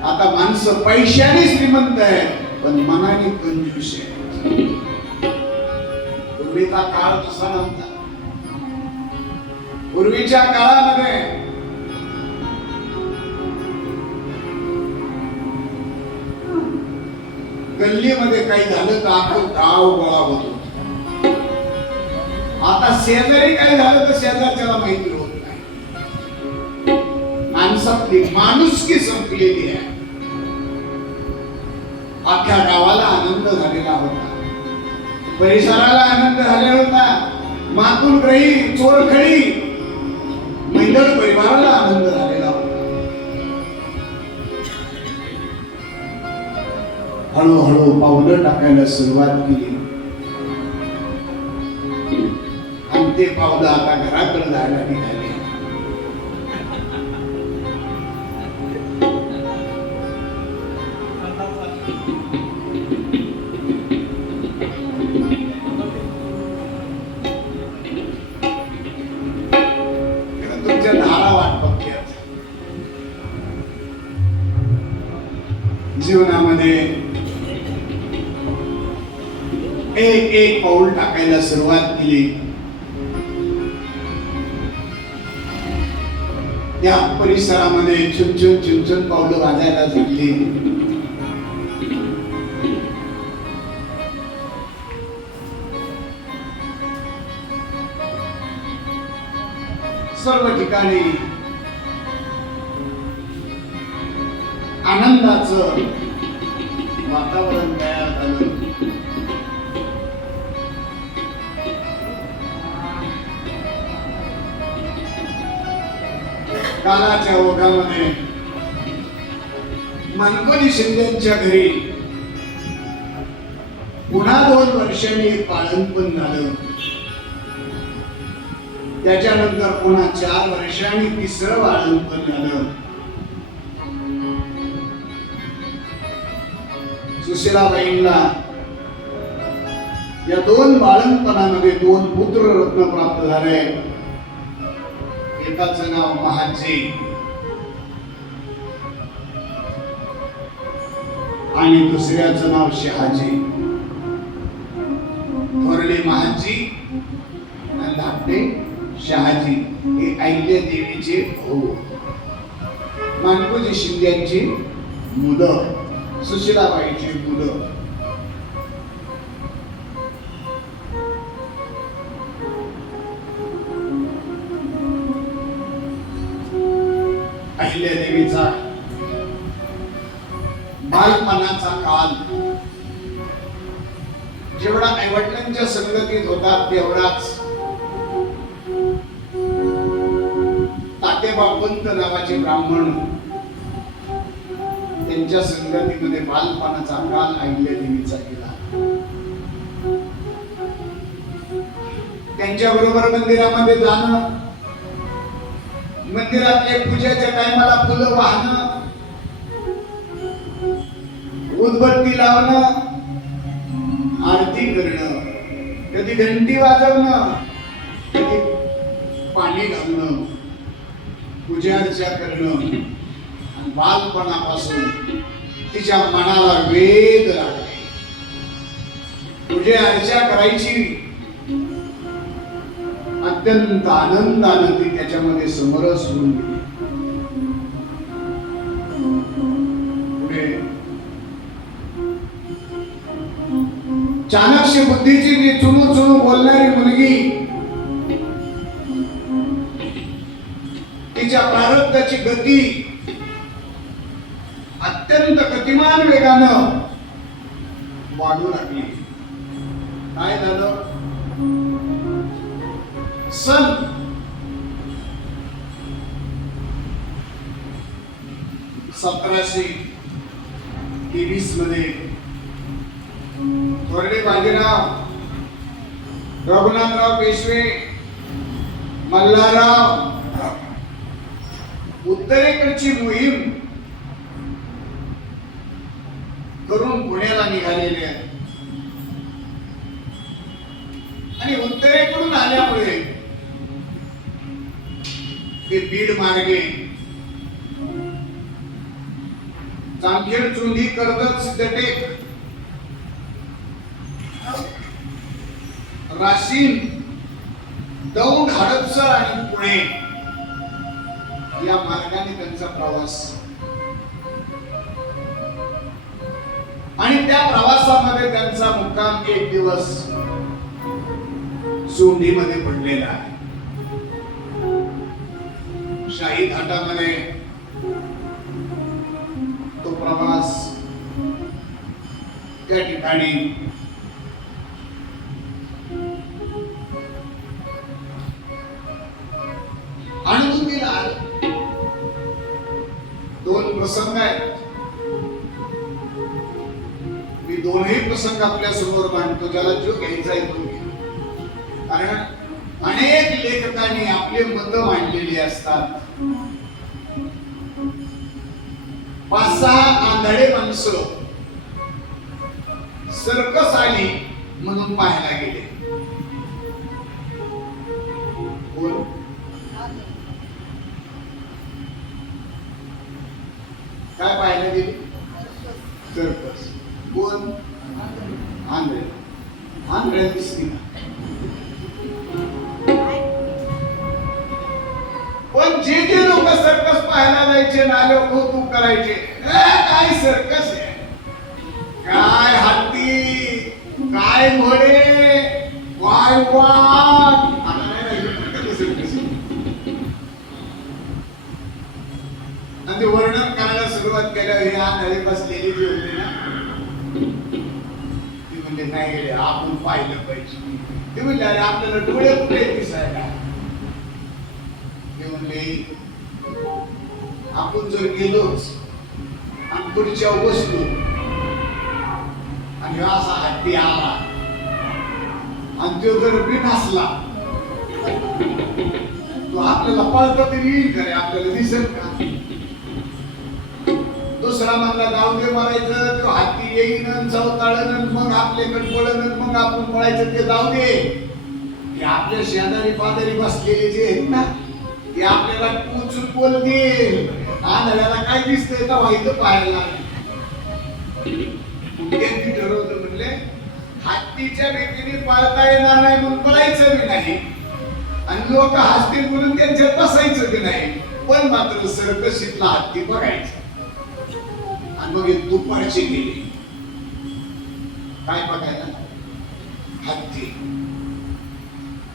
आता माणसं पैशाने श्रीमंत आहे पण मनाने कंजूस आहे. पूर्वीचा काळ तसा नव्हता. पूर्वीच्या काळामध्ये गल्लीमध्ये काही झालं तर अख्खं गाव गोळा होतो. आता शेजारी काही झालं तर शेजारच्याला माहिती होत नाही. माणसातली माणुसकी संपलेली आहे. अख्ख्या गावाला आनंद झालेला होता, परिसराला आनंद झालेला होता. मातुलग्रही चोरखळी मैदळ परिवाराला आनंद झालेला होता. हळूहळू पावलं टाकायला सुरुवात केली आणि ते पावलं आता घराकडे जायला निघाले. तुमच्या धारा वाट बघतात. जीवनामध्ये एक एक पाऊल टाकायला सुरुवात केली. त्या परिसरामध्ये चुनचुन पावलं वाजायला लागली. सर्व ठिकाणी आनंदाचं वातावरण तयार झालं. कालाच्या ओघामध्ये मनकोनी शिंदेच्या घरी पुन्हा 2 वर्षांनी एक बाळंतपण झालं. त्याच्यानंतर पुन्हा 4 वर्षांनी तिसरं बाळंतपण झालं. सुशीलाबाईंना या 2 बाळंतपणामध्ये 2 पुत्र रत्न प्राप्त झाले. एकाचं नाव महाजी आणि दुसऱ्याचं नाव शहाजी. थोरले महाजी आणि धाकटे शहाजी हे अहिल्या देवीचे भाऊ, मानकोजी शिंद्यांची मुलं, सुशीलाबाईची मुलं. अहिल्या देवीचा बालपणाचा काळ जेवढा आईवडिलांच्या संगतीत होता तेवढाच तातेबापंत नावाचे ब्राह्मण त्यांच्या संगतीमध्ये बालपणाचा काळ अहिल्या देवीचा गेला. त्यांच्या बरोबर मंदिरामध्ये जाणं, मंदिरातले पूजेच्या टायमाला फुलं वाहणं, उदबत्ती लावणं, आरती करणं, कधी घंटी वाजवणं, कधी पाणी घालणं, पूजा अर्चा करणं. बालपणापासून तिच्या मनाला वेग लागले. पूजा अर्चा करायची, अत्यंत आनंदानं ती त्याच्यामध्ये समरस होऊन गेली. पुढे चाणक्य बुद्धीची जी चुणू बोलणारी मुलगी, तिच्या प्रारब्धाची गती अत्यंत गतिमान वेगानं वाढू लागली. काय झालं? सन 1723 मध्ये थोरले बाजीराव रघुनाथराव पेशवे, मल्हारराव उत्तरेकडची मोहीम करून पुण्याला निघालेले आहेत आणि उत्तरेकडून आल्यामुळे ते बीड मार्गे जामखेड, चोंडी, कर्जत, सिद्धटेक, राशीन, दौंड, हडपसर आणि पुणे या मार्गाने त्यांचा प्रवास आणि त्या प्रवासामध्ये त्यांचा मुक्काम एक दिवस सोंडीमध्ये पडलेला आहे. शाही घाटामध्ये तो प्रवास त्या ठिकाणी अनुभूतीला आला. दोन प्रसंग आहेत. मी दोन्ही प्रसंग आपल्या समोर मांडतो, ज्याला जो घ्यायचा आहे तो घ्या. कारण अनेक लेखकांनी आपले मत मांडलेली असतात. 5-6 आंधळे माणसं सर्कस आली म्हणून पाहायला गेले. बोल. काय पाहायला गेले? सर्कस. कोण? आंधळे. आंधळे दिसली ना. पण जे लोक सर्कस पाहायला जायचे ना, लोक कौतुक करायचे, काय सर्कस आहे, काय हत्ती, काय घोडे, काय वाघ. आणि ते वर्णन करायला सुरुवात केल्यावर हे आंधळे बसलेली जी होती ना, ती म्हणजे नाही गेले, आपण पाहिलं पाहिजे. ते म्हणजे अरे आपल्याला डोळे कुठे दिसायला. आपण जर गेलोच आणि पुढच्या बसलो आणि असा हत्ती आला आणि तो जर बिन असला, तो आपल्याला पळता तरी येईल का रे? आपल्याला दिसेल का? दुसरा म्हणला जाऊ दे मारायचं, तो हत्ती येईन चवताळन मग आपल्याकडे पळण मग आपण पळायचं, ते जाऊ दे. हे आपल्या शेजारी पाजारी बसलेले जे आहेत ना, ते आपल्याला टोचून बोलतील. आंधळ्याला काय दिसतंय का वाईट पाहायला. त्यांनी ठरवलं म्हणले हत्तीच्या भीतीने पाळता येणार नाही म्हणून पळायचं बी नाही आणि लोक हसतील म्हणून त्यांच्यात बसायचं बी नाही, पण मात्र सर्कशीतला हत्ती बघायचा. आणि मग दुपारची गेली काय बघायला? हत्ती.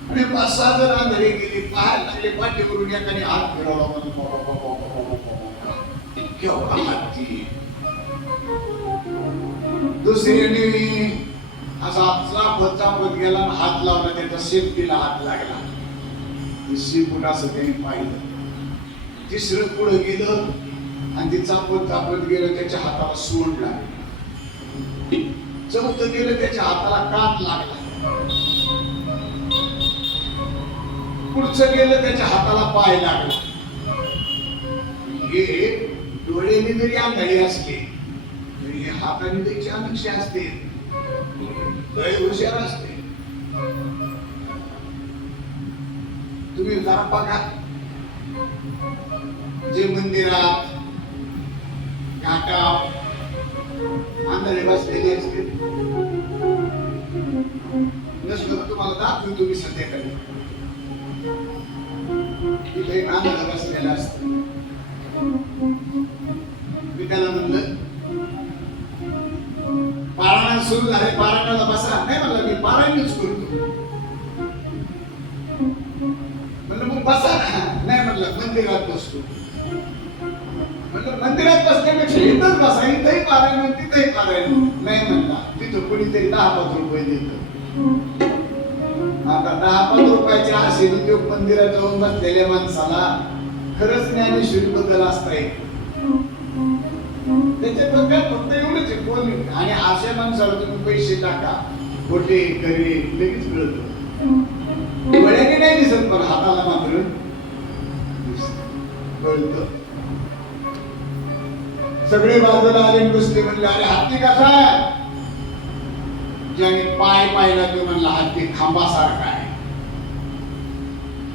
आणि 5-6 जण आंधळे गेली, पाहायला लागले. पाठीवरून एकाने हात फिरवला केवढा हत्ती. दुसऱ्याने असा चापत गेला, हात लावला, त्याच्या शेपटीला हात लागला. शिपूट असं त्याने पाहिलं. तिसरं पुढे गेलं आणि ते चापत गेलं, त्याच्या हाताला सोंड लागली. चौथं गेलं, त्याच्या हाताला काट लागला. पुढचं गेलं, त्याच्या हाताला पाय लागला. हे डोळ्याने जरी आंधळे असले तरी हे हाताने त्याची अनक्षी असते, लय हुशार असते. तुम्ही जरा बघा, जे मंदिरात घाटात आंधळे बसलेले असते, नसलं तुम्हाला दाखवू तुम्ही संध्याकाळी. तिथे एक आंधळा बसलेला असतो. मी त्याला म्हणलं पारायण सुरू झाले, पारायणाला बसा. नाही म्हणलं मी पारायणच करतो. म्हणलं मग बसा ना. नाही म्हणलं मंदिरात बसतो. म्हणलं मंदिरात बसण्यापेक्षा इथंच बसा, इथंही पारायण तिथंही पारायण. नाही म्हणला तिथं कोणीतरी 10-5 रुपये देत. आता 10-5 रुपयाच्या आशेने तो मंदिरात जाऊन बसलेल्या माणसाला खरंच ज्ञानेश्वरी बद्दल असता येईल. त्याच्याबद्दल फक्त एवढंच आहे. कोण आणि अशा माणसाला तुम्ही पैसे टाका, खोटे करे लगेच मिळतो. डोळ्याने नाही दिसत पण हाताला मात्र कळतं. सगळे बाजूला आले आणि बसले, म्हणले अरे हत्ती कसा आहे? ज्याने पाय पाहिला तो म्हणला हत्ती खांबासारखा आहे.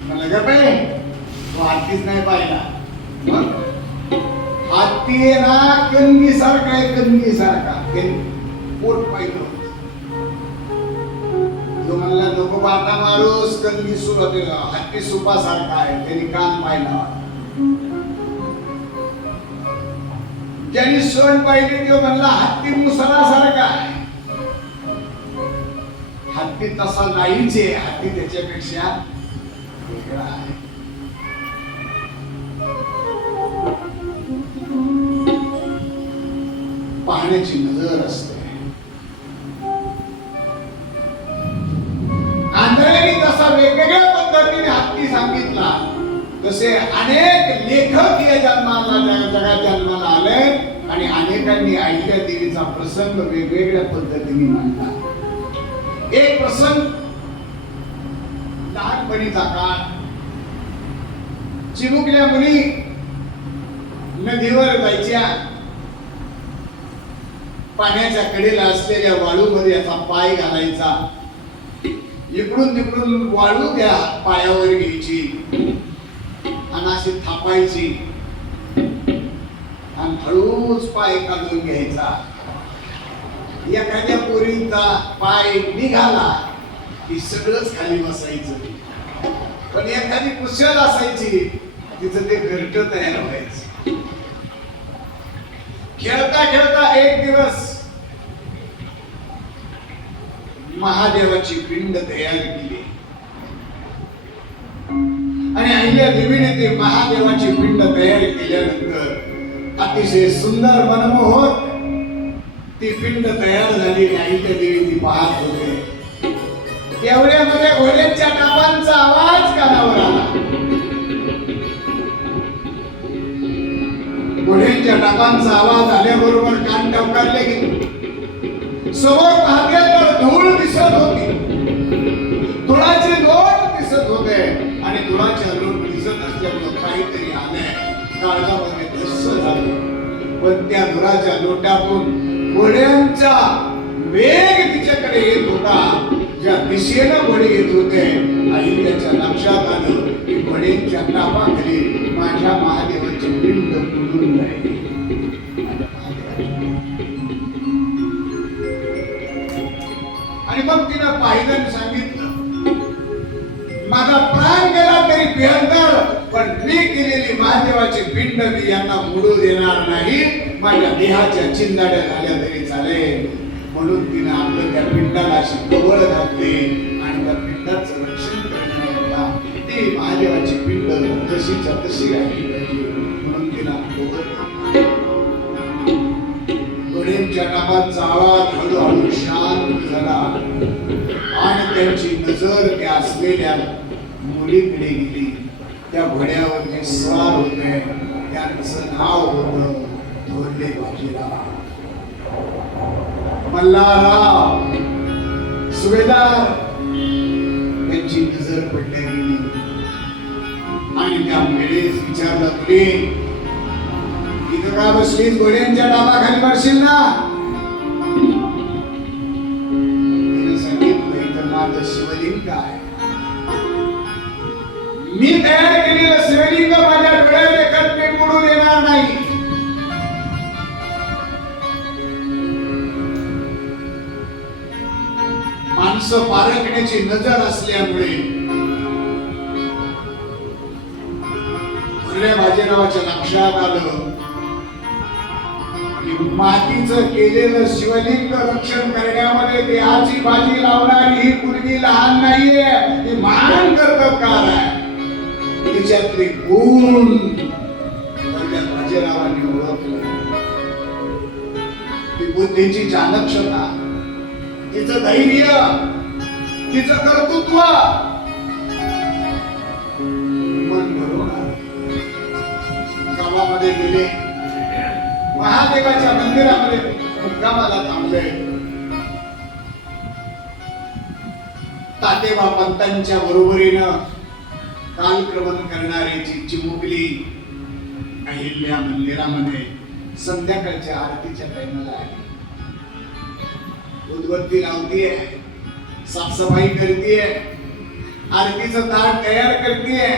म्हणलं गप्प आहे, तो हत्तीच नाही पाहिला. मग हत्ती आहे ना कणगी सारखा आहे, कणगी सारखा. पोट पाहिलं होतं. तो म्हणला नको बाता मारूस, कणगी सुरू हत्ती सुपासारखा आहे. त्यांनी कान पाहिला. ज्यांनी सोन पाहिली तो म्हणला हत्ती मुसळासारखा आहे. हत्ती तसा नाहीच आहे, हत्ती त्याच्यापेक्षा वेगळा आहे. पाहण्याची नजर असते. आंधळ्यांनी तसा वेगवेगळ्या पद्धतीने हत्ती सांगितला. तसे अनेक लेखक या जगात जन्माला आले आणि अनेकांनी अहिल्या देवीचा प्रसंग वेगवेगळ्या पद्धतीने मांडला. एक प्रसंग लहानपणीचा काळ. चिमुकल्या मुली नदीवर जायच्या. पाण्याच्या कडेला असलेल्या वाळूमध्ये याचा पाय घालायचा. इकडून तिकडून वाळू त्या पायावर घ्यायची आणि अशी थापायची आणि हळूच पाय काढून घ्यायचा. एखाद्या पोरीचा पाय निघाला की सगळंच खाली बसायचं. पण एखादी कुशल असायची तिचं ते घरट तयार व्हायचं. खेळता खेळता एक दिवस महादेवाची पिंड तयार केली आणि अहिल्या देवीने ते महादेवाची पिंड तयार केल्यानंतर अतिशय सुंदर मनमोहक ती पिंड तयार झाली. अहिल्या देवी ती पाहत होते. तेवढ्यामध्ये घोड्यांच्या टापांचा आवाज कानावर आला. घोड्यांच्या टापांचा आवाज आल्याबरोबर कान टवकारले गेले. समोर पाहते तर धूळ दिसत होती. धुळाचे लोट दिसत होते आणि धुळाचे लोट दिसत असल्यामुळे काहीतरी आलंय. काळजामध्ये धस्स झालं. पण त्या धुळाच्या लोटातून घोड्यांचा वेग तिच्याकडे येत होता. ज्या दिशेनं घोडे येत होते अहिल्याच्या लक्षात आलं की घोड्यांच्या टापाखाली माझ्या महादेवाची पिंड बुडून राहिली. आणि मग तिनं पाहिलं आणि सांगितलं माझा प्राण गेला तरी बेहतर पण मी केलेली महादेवाची पिंड मी यांना बुडू देणार नाही. माझ्या देहाच्या चिंदाड्या झाल्या तरी चालेल. म्हणून तिने आपलं त्या पिंडाला अशी कवळ घातली आणि त्या पिंडाचं रक्षण करण्याकरता ती महादेवाची पिंड तशीच्या तशी राहिली पाहिजे म्हणून तिला घोड्यांच्या टापांचा आवाज हळूहळू शांत झाला आणि त्यांची नजर त्या असलेल्या मुलीकडे गेली. त्या घोड्यावर जे स्वार होते त्यांचं नाव होतं थोरले बाजीराव. मल्हारराव सुभेदार त्यांची नजर पडली आणि त्या वेळेस विचारलं तुले इथं का बसलीस? घोड्यांच्या डाबाखाली बसशील ना? तिने सांगितलं इथं माझं शिवलिंग आहे. मी तयार केलेलं शिवलिंग माझ्या डोळ्यात एकच मी बुडू देणार नाही. माणसं पारखण्याची नजर असल्यामुळे थोरल्या बाजीरावाच्या लक्षात आलं की मातीचं केलेलं शिवलिंग रक्षण करण्यामध्ये देहाची बाजी लावणारी ही मुलगी लहान नाहीये, ही महान कर्तबगार आहे. तिच्यातले गुण थोरल्या बाजीरावांनी ओळखले. ती बुद्धीची चाणक्षता, तिचं धैर्य, तिचं कर्तृत्व मन भरून गावामध्ये गेले. महादेवाच्या मंदिरामध्ये मुक्कामाला थांबले. तातेबा पंतांच्या बरोबरीनं कालक्रमण करणारी चिमुकली अहिल्या मंदिरामध्ये संध्याकाळच्या आरतीच्या टाइमला आहे. उदबत्ती लावतीये, साफसफाई करतीये, आरतीचं ताट तयार करतीये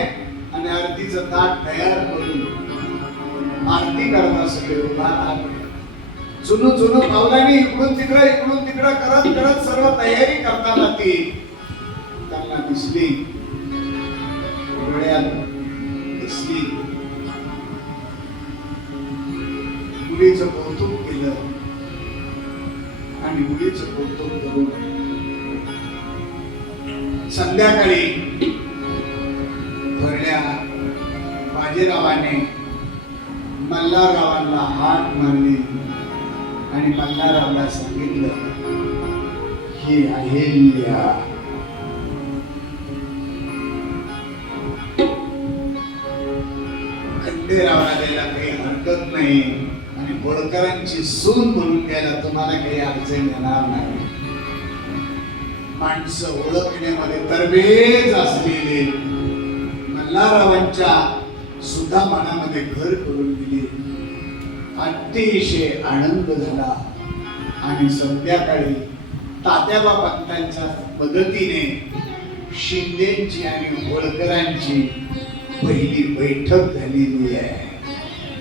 आणि आरतीचं ताट तयार करून आरती करता सगळे उभा राहते. जुनू पावलांनी इकडून तिकडं करत करत सर्व तयारी करताना ती त्यांना दिसली, डोळ्यात दिसली. मुलीचं कौतुक केलं आणि मुलीचं कौतुक करून संध्याकाळी थोरल्या बाजीरावाने मल्हाररावांना हात मारली आणि मल्हाररावला सांगितलं, ही अहिल्या. खंडेरावला द्यायला काही हरकत नाही आणि होळकरांची सून म्हणून द्यायला तुम्हाला काही अडचण येणार नाही. माणसं ओळखण्यामध्ये तरबेज असलेले मल्हाररावांच्या सुद्धा मनामध्ये घर करून दिले. अतिशय आनंद झाला आणि संध्याकाळी तात्याबा पंतांच्या मदतीने शिंदेची आणि होळकरांची पहिली बैठक झालेली आहे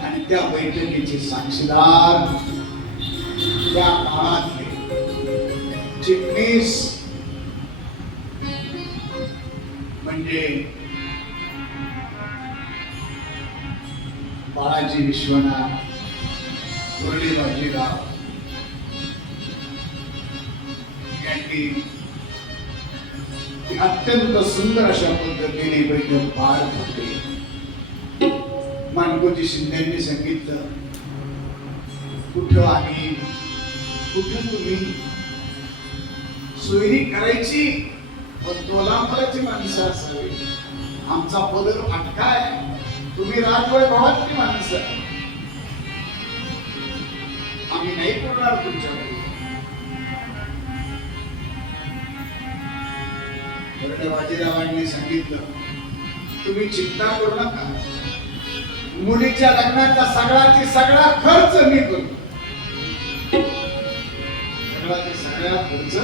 आणि त्या बैठकीचे साक्षीदार त्या काळातले चिटणीस म्हणजे बाळाजी विश्वनाथ थोरले बाजीराव यांनी अत्यंत सुंदर अशा पद्धतीने बैठक पार पडली. मानकोजी शिंदेंनी सांगितलं, कुठं आम्ही कुठं तुम्ही सोयरी करायची पण तोलांपराची माणसं असावी. आमचा पदर फाटका आहे, तुम्ही राजवैभवातली माणसं, आम्ही नाही करणार तुमच्यावर. बाजीरावांनी सांगितलं, तुम्ही चिंता करू नका, मुलीच्या लग्नाचा सगळा खर्च मी करतो. सगळा खर्च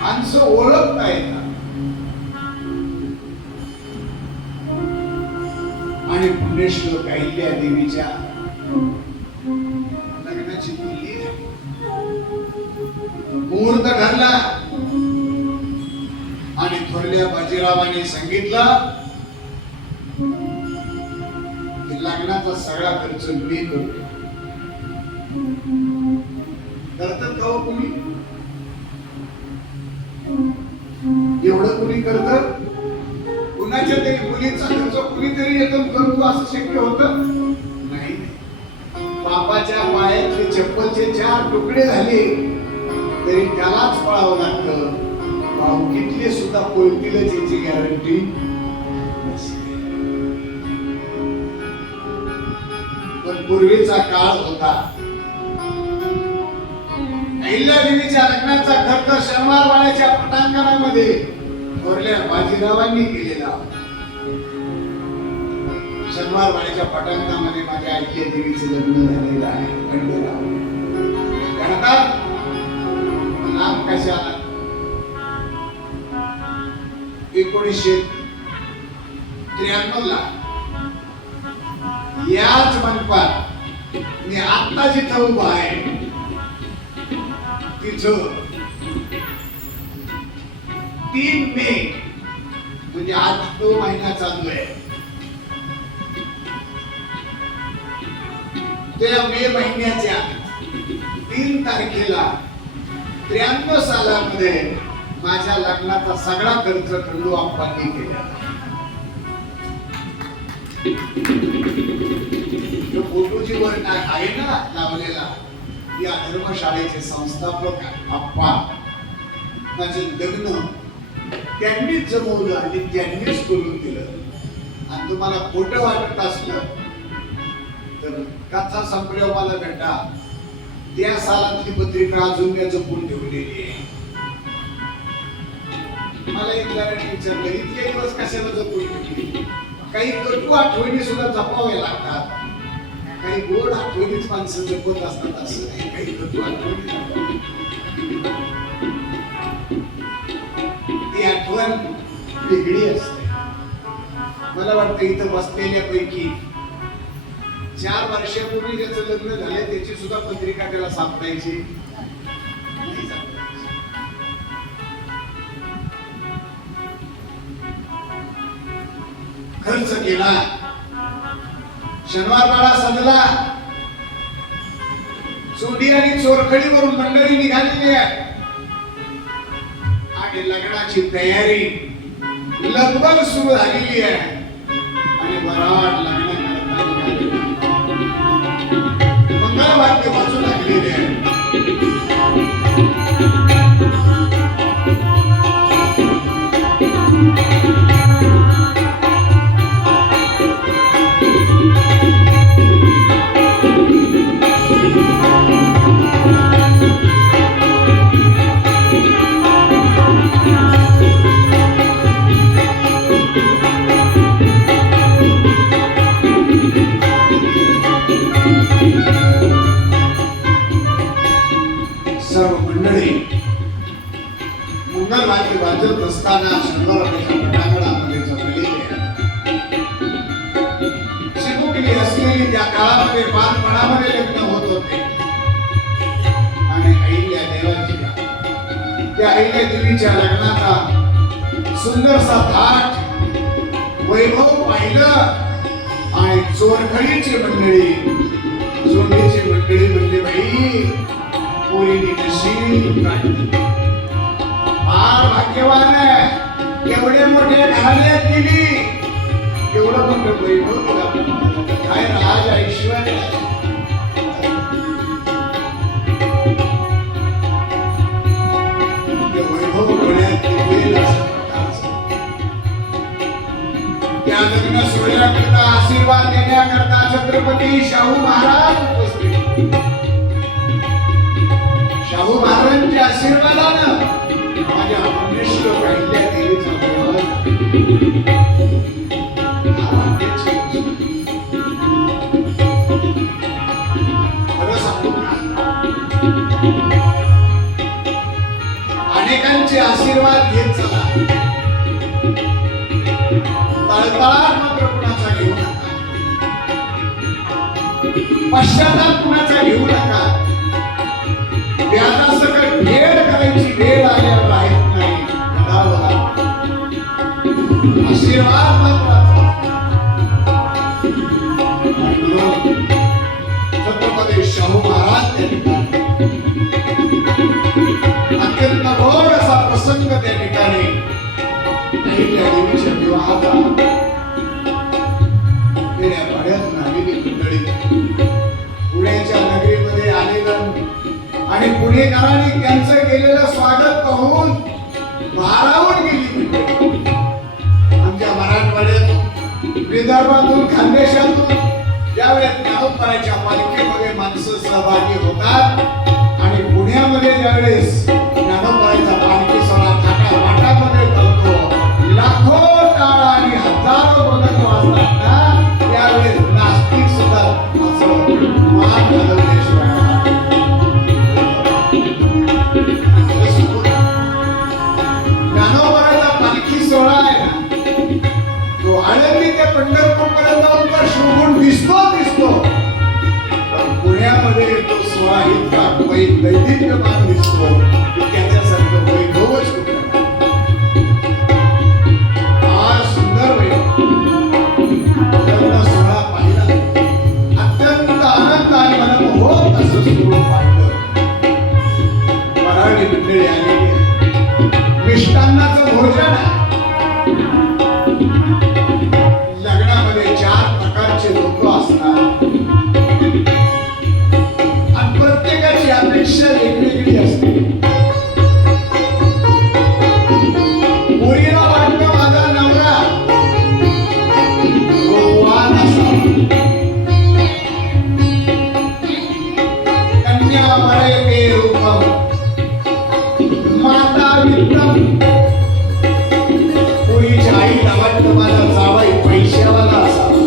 माणसं ओळखता येतात आणि पुण्यश्लोक अहिल्या देवीच्या लग्नाची बोलली. मुहूर्त ठरला आणि थोरल्या बाजीरावांनी सांगितलं की लग्नाचा सगळा खर्च मी करतो. करतात का हो तुम्ही? एवढं कुणी करत? कुणाच्या तरी मुलीचा खर्च कुणीतरी येतो करतो असं शक्य होत नाही. बापाच्या पायातले चप्पलचे 4 तुकडे झाले तरी त्यालाच पळावं लागतं. भाऊकीतले सुद्धा पळतीलच याची गॅरंटी नसते. पण पूर्वीचा काळ होता, अहिल्या देवीच्या लग्नाचा खर्च शनिवारवाड्याच्या पटांगणामध्ये थोरल्या बाजीरावांनी केलेला. शनिवारवाड्याच्या पटांगणामध्ये माझ्या अहिल्या देवीचे लग्न झालेलं आहे. खंडेराव म्हणतात लांब कशाला? 1993 ला याच मंडपात मी आता जिथं उभा आहे तिथं 3 मे म्हणजे आज 2 महिना चालू आहे. त्या मे महिन्याच्या 3 तारखेला 93 सालामध्ये माझ्या लग्नाचा सगळा खर्च खंडू आप्पांनी केला. फोटोची वर आहे ना लावलेला, या धर्मशाळेचे संस्थापक आप्पा. माझे लग्न त्यांनीच जमवलं आणि त्यांनीच करून दिलं. आणि तुम्हाला खोटं वाटत असलं तर कथा संपल्यावर मला भेटा, त्या सालातली पत्रिका अजून मी जपून ठेवलेली आहे. मला एक जणांनी विचारलं, इतके दिवस कशाला जपून ठेवली? काही कटू आठवणी सुद्धा जपावे लागतात. काही गोड आठवणीच माणसं जपत असतात असं नाही. काही कटू आठवणी, ती आठवण वेगळी असते. मला वाटतं इथं बसलेल्यापैकी 4 वर्षापूर्वी ज्याचं लग्न झालंय त्याची सुद्धा पत्रिका त्याला सापडायची नाही सापडायची. खर्च केला, शनिवार बाळा सजला, सोंडी आणि चोरखडीवरून मंडळी निघालेली आहे आणि लग्नाची तयारी लगबग सुरू झालेली आहे आणि वराड लग्न करता निघालेली. मंगळवाद्य वाजू लागलेले आहे. सर्व मंडळी मंगळवाद्य वाजत असताना शनिवाराच्या पटांगणामध्ये जमलेले शिकवलेली असलेली त्या काळामध्ये बालपणामध्ये लग्न होत होते आणि अहिल्या देवाची त्या अहिल्या देवीच्या लग्नाचा सुंदरसा थाट वैभव पाहिलं आणि चोरखडीची मंडळी सोंडीची मंडळी म्हणजे बाई पोरीने नशीब काढली. फार भाग्यवान आहे, एवढे मोठे घराण्यात गेली, एवढं मोठं वैभव तुला काय राज ऐश्वर्य. वैभव डोळ्यात येईल असं प्रकारचं. त्या लग्न सोहळ्याकरता आशीर्वाद देण्याकरता छत्रपती शाहू महाराज उपस्थित. शाहू महाराजांच्या आशीर्वादानं माझ्या अमृष्ट पहिल्या देवीचा खरं सांगू, अनेकांचे आशीर्वाद घेत चला, तळतळाट मात्र कुणाचा घेऊ नका, पश्चाताप कुणाचा घेऊ नका. व्याजासकट भेद करायची वेळ आल्यावर राहत नाही. आशीर्वाद महत्वाचा. छत्रपती शाहू महाराज त्या ठिकाणी अत्यंत गोड असा प्रसंग त्या ठिकाणी अहिल्या देवीच्या विवाहाचा गेल्या पाड्यात आलेली मंडळी पुण्याच्या नगरीमध्ये आलेलं आणि पुणेकरांनी त्यांचं केलेलं स्वागत पाहून भारावून गेली. आमच्या मराठवाड्यातून, विदर्भातून, खानदेशातून ज्यावेळेस ज्ञानोबाच्या पालखीमध्ये माणसं सहभागी होतात आणि पुण्यामध्ये ज्यावेळेस ज्ञानोबाचा पालखी सोहळा थाटा वाटामध्ये चालतो, लाखो टाळ आणि हजारो मदत वाजतात ना, त्यावेळेस नास्तिक सुद्धा असं मान घालवल्याशिवाय ज्ञानोबाचा पालखी सोहळा आहे ना, तो आळंदी ते पंढरपूर पर्यंत शोभून दिसतो. पण पुण्यामध्ये तो सोहळा इतका दैदिप्यमान दिसतो की त्याच्यासारखं वैभवच कुठं. फार सुंदर लग्न सोहळा पाहिला, अत्यंत आनंद आणि मनमोहक असं सुरू पाहिलं. वराडी मंडळी आलेली आहे, मिष्टान्नाचं भोजन आहे. लग्नामध्ये 4 प्रकारचे लोक असतात आणि प्रत्येकाची अपेक्षा वेगवेगळी कन्या मरयते रूपम माता वित्तम. पुरीच्या आईला वाटतं माझा जावाई पैशावाला असावा,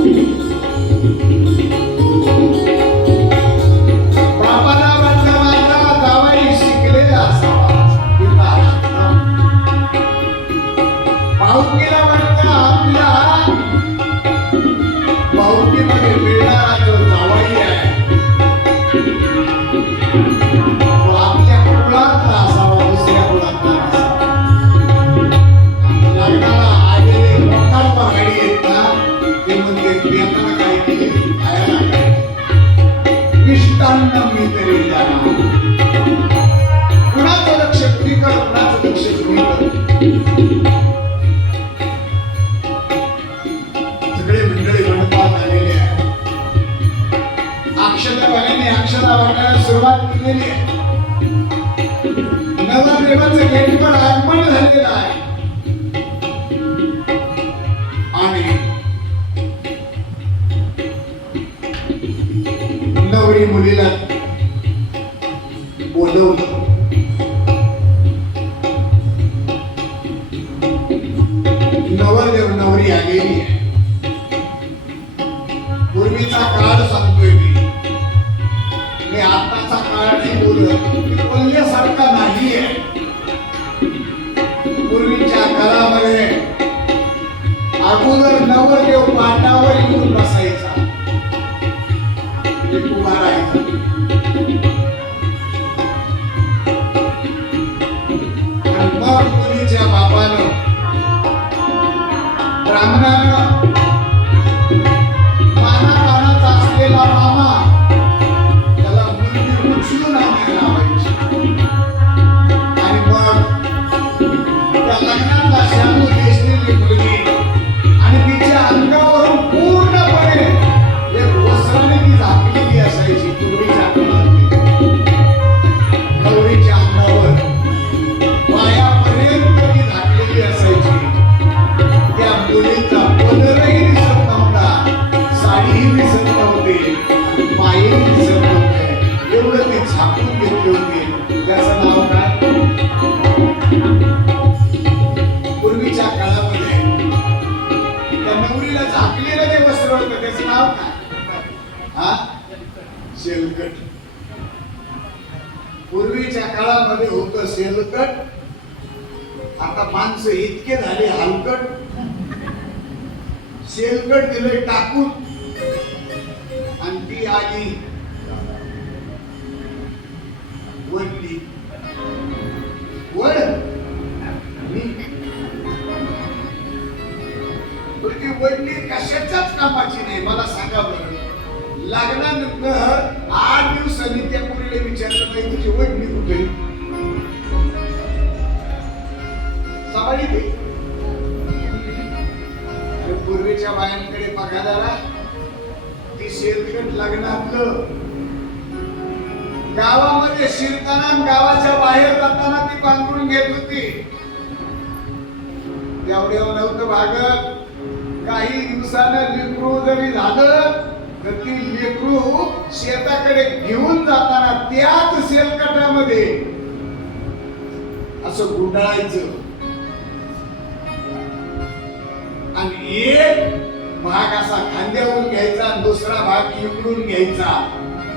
बाबाला वाटलं माझा जावाई शिकलेला असावा, पिता शिकला. भाऊकीला वाटतं आपल्या भाऊकीमध्ये मिळणारा जो जावाई आहे तो आपल्या कुळातला असावा, दुसऱ्या कुळातला नसावा. लग्नाला आलेले मोकार पगाडी आहेत ना, ते म्हणजे देताना काय केले, खायला काय केले. मिष्टान्न मी तरी जाणार. कुणाचं लक्ष कुणीकडे, कुणाचं लक्ष कुणीकडे. सगळे मंडळी मंडपात आलेले आहे. अक्षतावाल्याने अक्षता वाटायला सुरुवात केलेली आहे. नवरदेवाचं गेटवर आगमन झालेलं आहे आणि नवरी मुलीला बोलवलं. नवरदेव नवरी आलेली आहे. पूर्वीचा काळ सांगतोय मी आताचा काळ नाही बोलत, मी बोलण्यासारखा नाहीये. पूर्वीच्या काळामध्ये अगोदर नवरदेव पाटावर येऊन बसायचा, एक उभा राहायचा. आणि मग मुलीच्या बापानं ब्राह्मणानं मानाचा असलेला मामा त्याला मुलगी उचलून आणायला लावायची. आणि मग त्या लग्नातला शालू नेसलेली मुलगी आणि तिच्या अंगावरून पूर्णपणे एक वस्त्राने ती झाकलेली असायची. पूर्वीच्या काळात नवरीच्या अंगावर पायापर्यंत ती झाकलेली असायची. त्या मुलीचा पदरही दिसत नव्हता, साडीही दिसत नव्हती, पायही दिसत नव्हते. एवढं ते झाकून घेतले होते. त्याचं नाव काय? पूर्वीच्या काळामध्ये त्या नवरीला झाकलेलं जे वस्त्र होतं त्याचं नाव काय? हा, शेलकट. पूर्वीच्या काळामध्ये होतं शेलकट. आता माणसं इतके झाले हलकट. शेलकट दिले टाकून आणि ती आली वडली. वड ती वडली कशाच्याच कामाची नाही. मला सांगा बरं, लग्नानंतर 8 दिवसांनी त्या मुलीला विचारलं नाही तुझी वडली कुठे? सवारी ती पूर्वीच्या बायांकडे बघा जरा. ती शेलकट लग्नातलं गावामध्ये शिरताना गावाच्या बाहेर जाताना ती बांधून घेत होती. एवढ्यावर नव्हतं भागत. काही दिवसानं लेकरू जरी झालं तर ती लेकरू शेताकडे घेऊन जाताना त्याच शेलकटामध्ये असं गुंडाळायचं आणि एक भाग असा खांद्यावरून घ्यायचा आणि दुसरा भाग इकडून घ्यायचा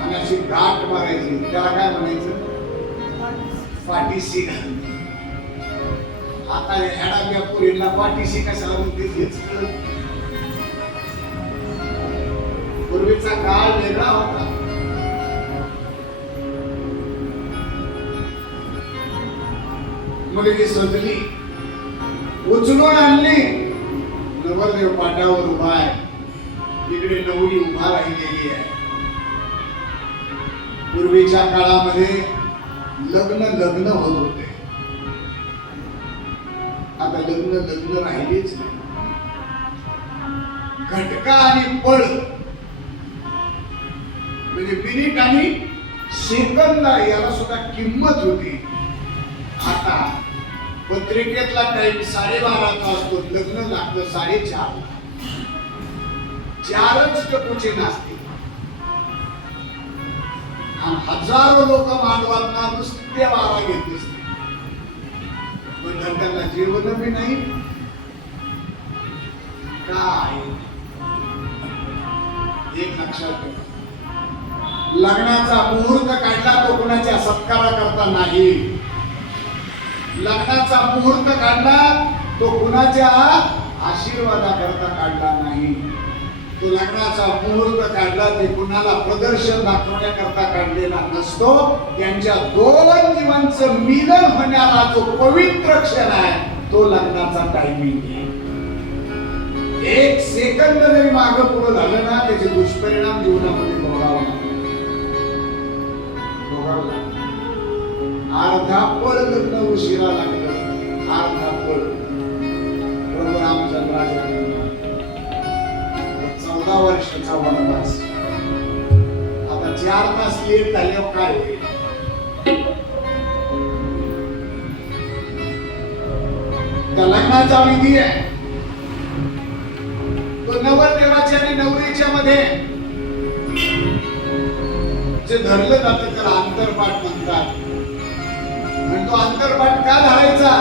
आणि अशी गाठ मारायची. त्याला काय म्हणायचं? पाठीशी घाल. आता ह्याडाव्या पुरीला पाठीशी कशाला म्हणते हेच कळत. पूर्वीचा काळ वेगळा होता. मुलगी सजली, उचलून आणली. नवरदेव पाटावर उभा आहे, इकडे नवरी उभा राहिलेली आहे. पूर्वीच्या काळामध्ये लग्न होत होते. आता लग्न राहिलेच नाही. घटका आणि पळ म्हणजे मिनिट आणि सेकंद याला सुद्धा किंमत होती. आता पत्रिकेतला टाइम 12:30 असतो, लग्न लागतं 4:30. 4च टपूचे नाचते आणि हजारो लोक मांडवांना नुसते वारा घेत दिसते, पण त्यांना जेवण बी नाही काय. एक लक्षात ठेवा, लग्नाचा मुहूर्त काढला तो कुणाच्या सत्कारा करता नाही. लग्नाचा मुहूर्त काढला तो कुणाच्या आशीर्वादाकरता काढला नाही. तो लग्नाचा मुहूर्त काढला ते कुणाला प्रदर्शन दाखवण्याकरता काढलेला नसतो. त्यांच्या दोन जीवांचं मिलन होण्याला जो पवित्र क्षण आहे तो लग्नाचा टायमिंग आहे. एक सेकंद जरी मागं पुढे झालं ना त्याचे दुष्परिणाम जीवनामध्ये भोगावं लागतात. अर्धा पळ लग्न उशिरा लागलं, अर्धा पळ. प्रभू रामचंद्राच्या 14 वर्षाचा वनवास आता 4 तास लेट झाल्यावर काय होईल? त्या लग्नाचा विधी आहे तो नवरदेवाच्या आणि नवरीच्या मध्ये जे धरलं जातं त्याला अंतरपाठ म्हणतात. आणि तो अंतरपाठ का धरायचा?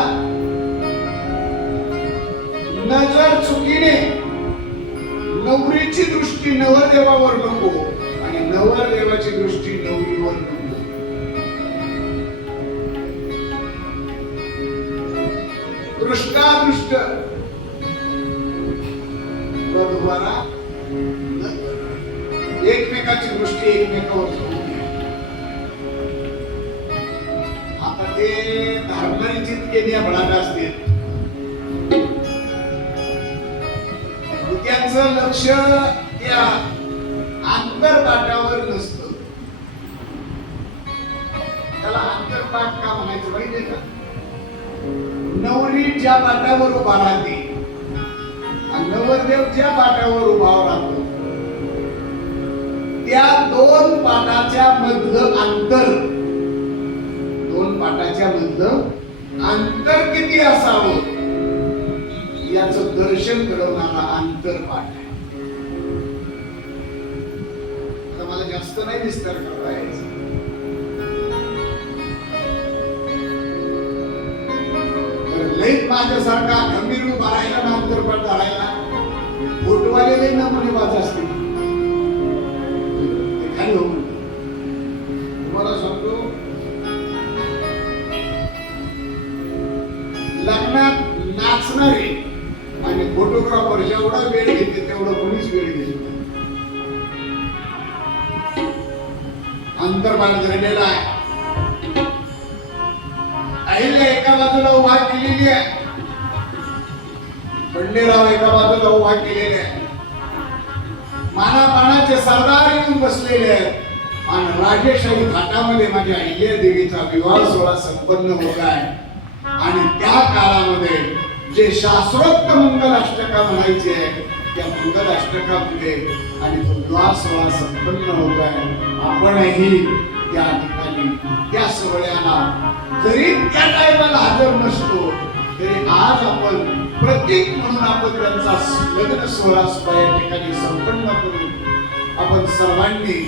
नजर चुकीने नवरीची दृष्टी नवरदेवावर नको आणि नवरदेवाची दृष्टी नवरीवर नको. दृष्टादृष्ट द्वारा एकमेकाची दृष्टी एकमेकावर जाऊ नये. आता ते धर्माची जितके नियम असतील त्यांचं लक्ष त्या आंतरपाठावर नसतं. त्याला आंतरपाठ का म्हणायचं माहितीये का? नवरी ज्या पाठावर उभा राहते आणि नवरदेव ज्या पाठावर उभा राहतो त्या दोन पाठाच्या मधलं अंतर, दोन पाठाच्या मधलं अंतर किती असावं याचं दर्शन घडवणारा अंतरपाठ आहे. आता मला जास्त नाही विस्तार करता यायचा. लईत माझ्यासारखा गंभीर उभा राहिला ना अंतरपाठ धरायला फोटोवाले लई नमुने वाच असतील. खाली हो तुम्हाला सांगतो, लग्नात नाचणारे आणि फोटोग्राफर जेवढा वेळ घेते तेवढा कोणीच वेळ घेत नाही. अंतरपाठ धरलेला आहे. अहिल्या एका बाजूला उभा केलेली आहे, खंडेराव एका बाजूला उभा केलेले आहे, मानापानाचे सरदार येऊन बसलेले आहेत आणि राजेशाही घाटामध्ये माझ्या अहिल्या देवीचा विवाह सोहळा संपन्न होत आहे. आणि त्या काळामध्ये जे शास्त्रोक्त मंगल अष्टका म्हणायचे त्या मंगल अष्टकामध्ये आणि तो विवाह सोहळा संपन्न होत आहे. आपणही त्या ठिकाणी त्या सोहळ्याला जरी त्या टायमाला हजर नसतो तरी आज आपण प्रतीक म्हणून आपण त्यांचा लग्न सोहळा सुद्धा या ठिकाणी संपन्न करून आपण सर्वांनी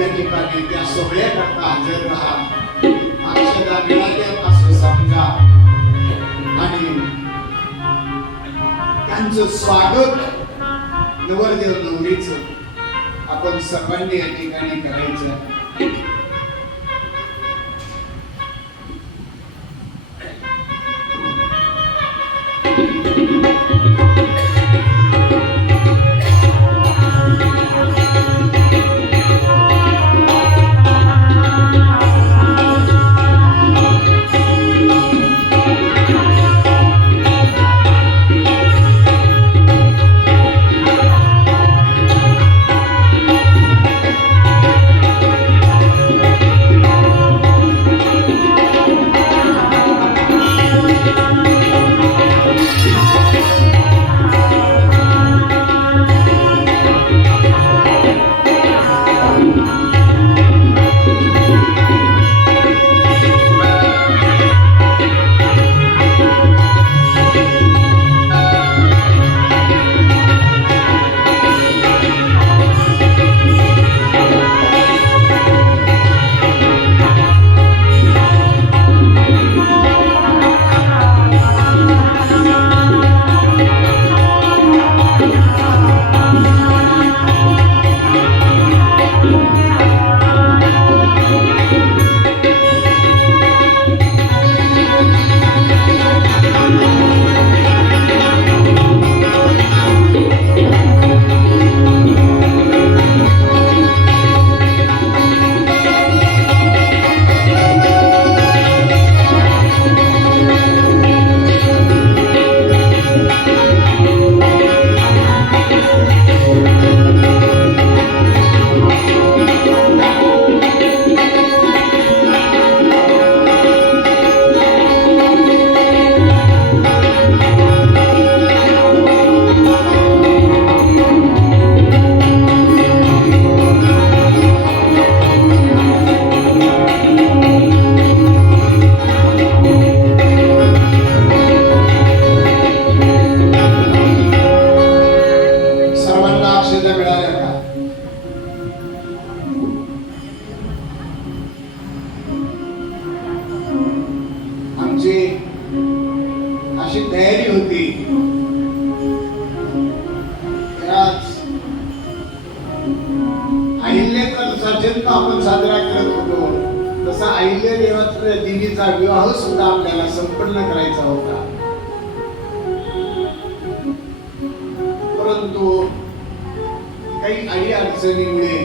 या ठिकाणी त्या सोहळ्याकरता हजर राहा. अक्षदा मिळाल्या असं समजा आणि त्यांचं स्वागत नवरदेव नवरीचं आपण सर्वांनी या ठिकाणी करायचं. जन्म आपण साजरा करत होतो तसा अहिल्या देवाच्या देवीचा विवाह सुद्धा आपल्याला संपन्न करायचा होता. परंतु काही अडी अडचणीमुळे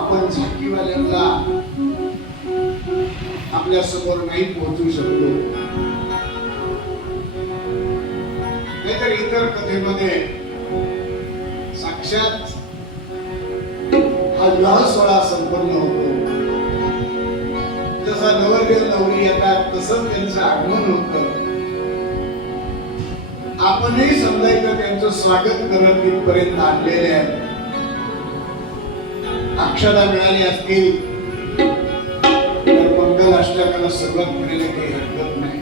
आपण झाकीवाल्यांना आपल्या समोर नाही पोहोचू शकलो. नाहीतर इतर कथेमध्ये साक्षात हा विवाह सोहळा संपन्न होतो. जसा नवरदेव नवरी येतात तसंच त्यांचं आगमन होतं. आपणही समजायचं त्यांचं स्वागत करत तिथपर्यंत आणलेले आहेत. अक्षता मिळाली असतील तर मंगल अष्टकाला सुरुवात करायला काही हरकत नाही.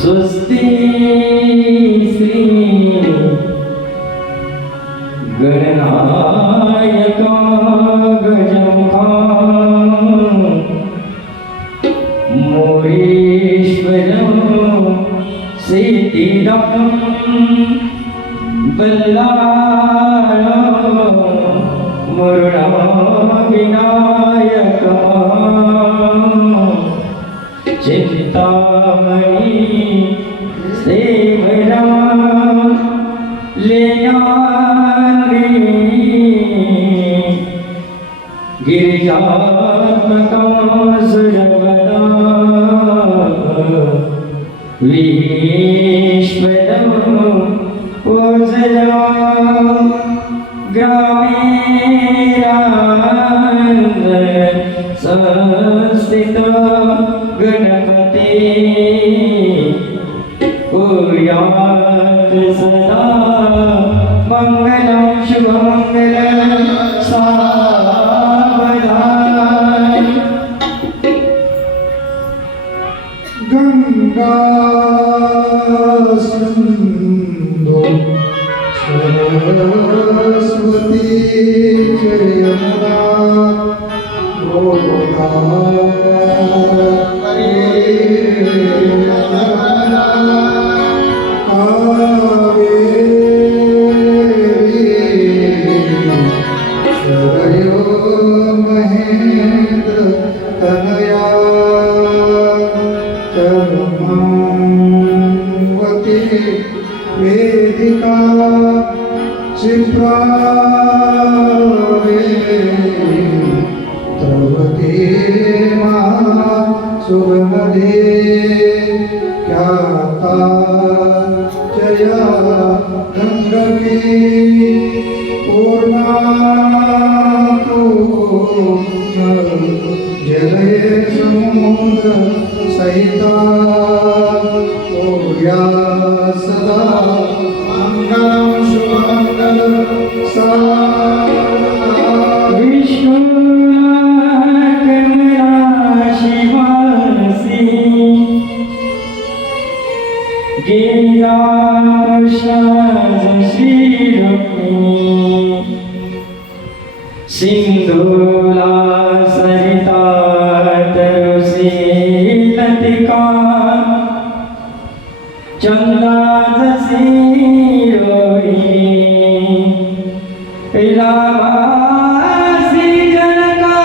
स्वस्ति श्री गणनायका गजमुखा मोरेश्वरं सिद्धिदं बल्लाळं मुरुडविनायकं चिंतामणि सेवरा लेयाद्रि गिरिजात्मका सुरवरा विश्वदं पूजया ग्रामेरान्द संस्थित गणपते कुर्यात् सदा मङ्गलं शुभमङ्गलं सावधान. गंगा सिंधु सरस्वती च यमुना गोदावरी कावेरी सरयो महेन्द्र तनया चरमावती वेदिका क्षिप्रावती सुरमदे ख्याता जया गंगकी पूर्णा जले समुद्र सहिता ओया सदा मंगलम शुभमंगलम विष्णुनाथमराशिवासी गिरिराजशीरुक्मिणी सिंधूला सरिता तरुषी लतिका चंद्रादशी रोहिणी रामासी जनकात्मजा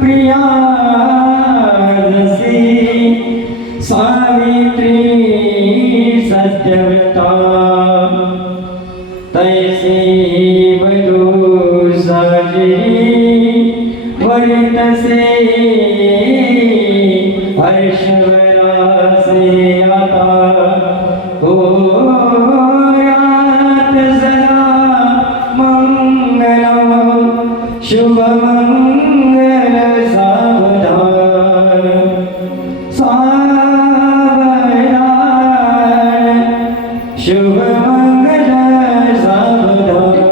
प्रियादशी सावित्री सत्यव्रता तैसी वधू साजरी वर्तसे ऐश्वर्यासे आता होयात सदा मंगलम शुभमंगल सावधान सावधान शुभमंगल सावधान.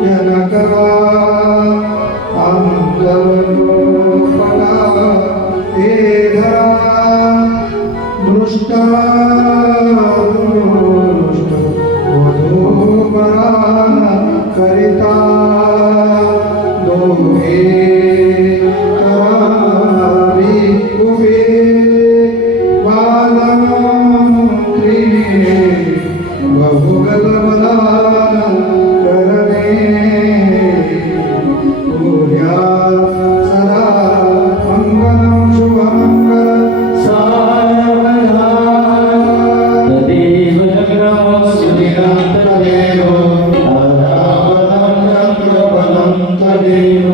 जनकरा अंगवलोकना हे धरा दृष्टा वधूवरा करिता दोघे करारी उभे बालमंत्री बहुगल मला करणे उद्या सदा मंगलम शुभमंगल सावधान तदेव जग्रम सुनिरात देव आधावनं प्रबलं तदेव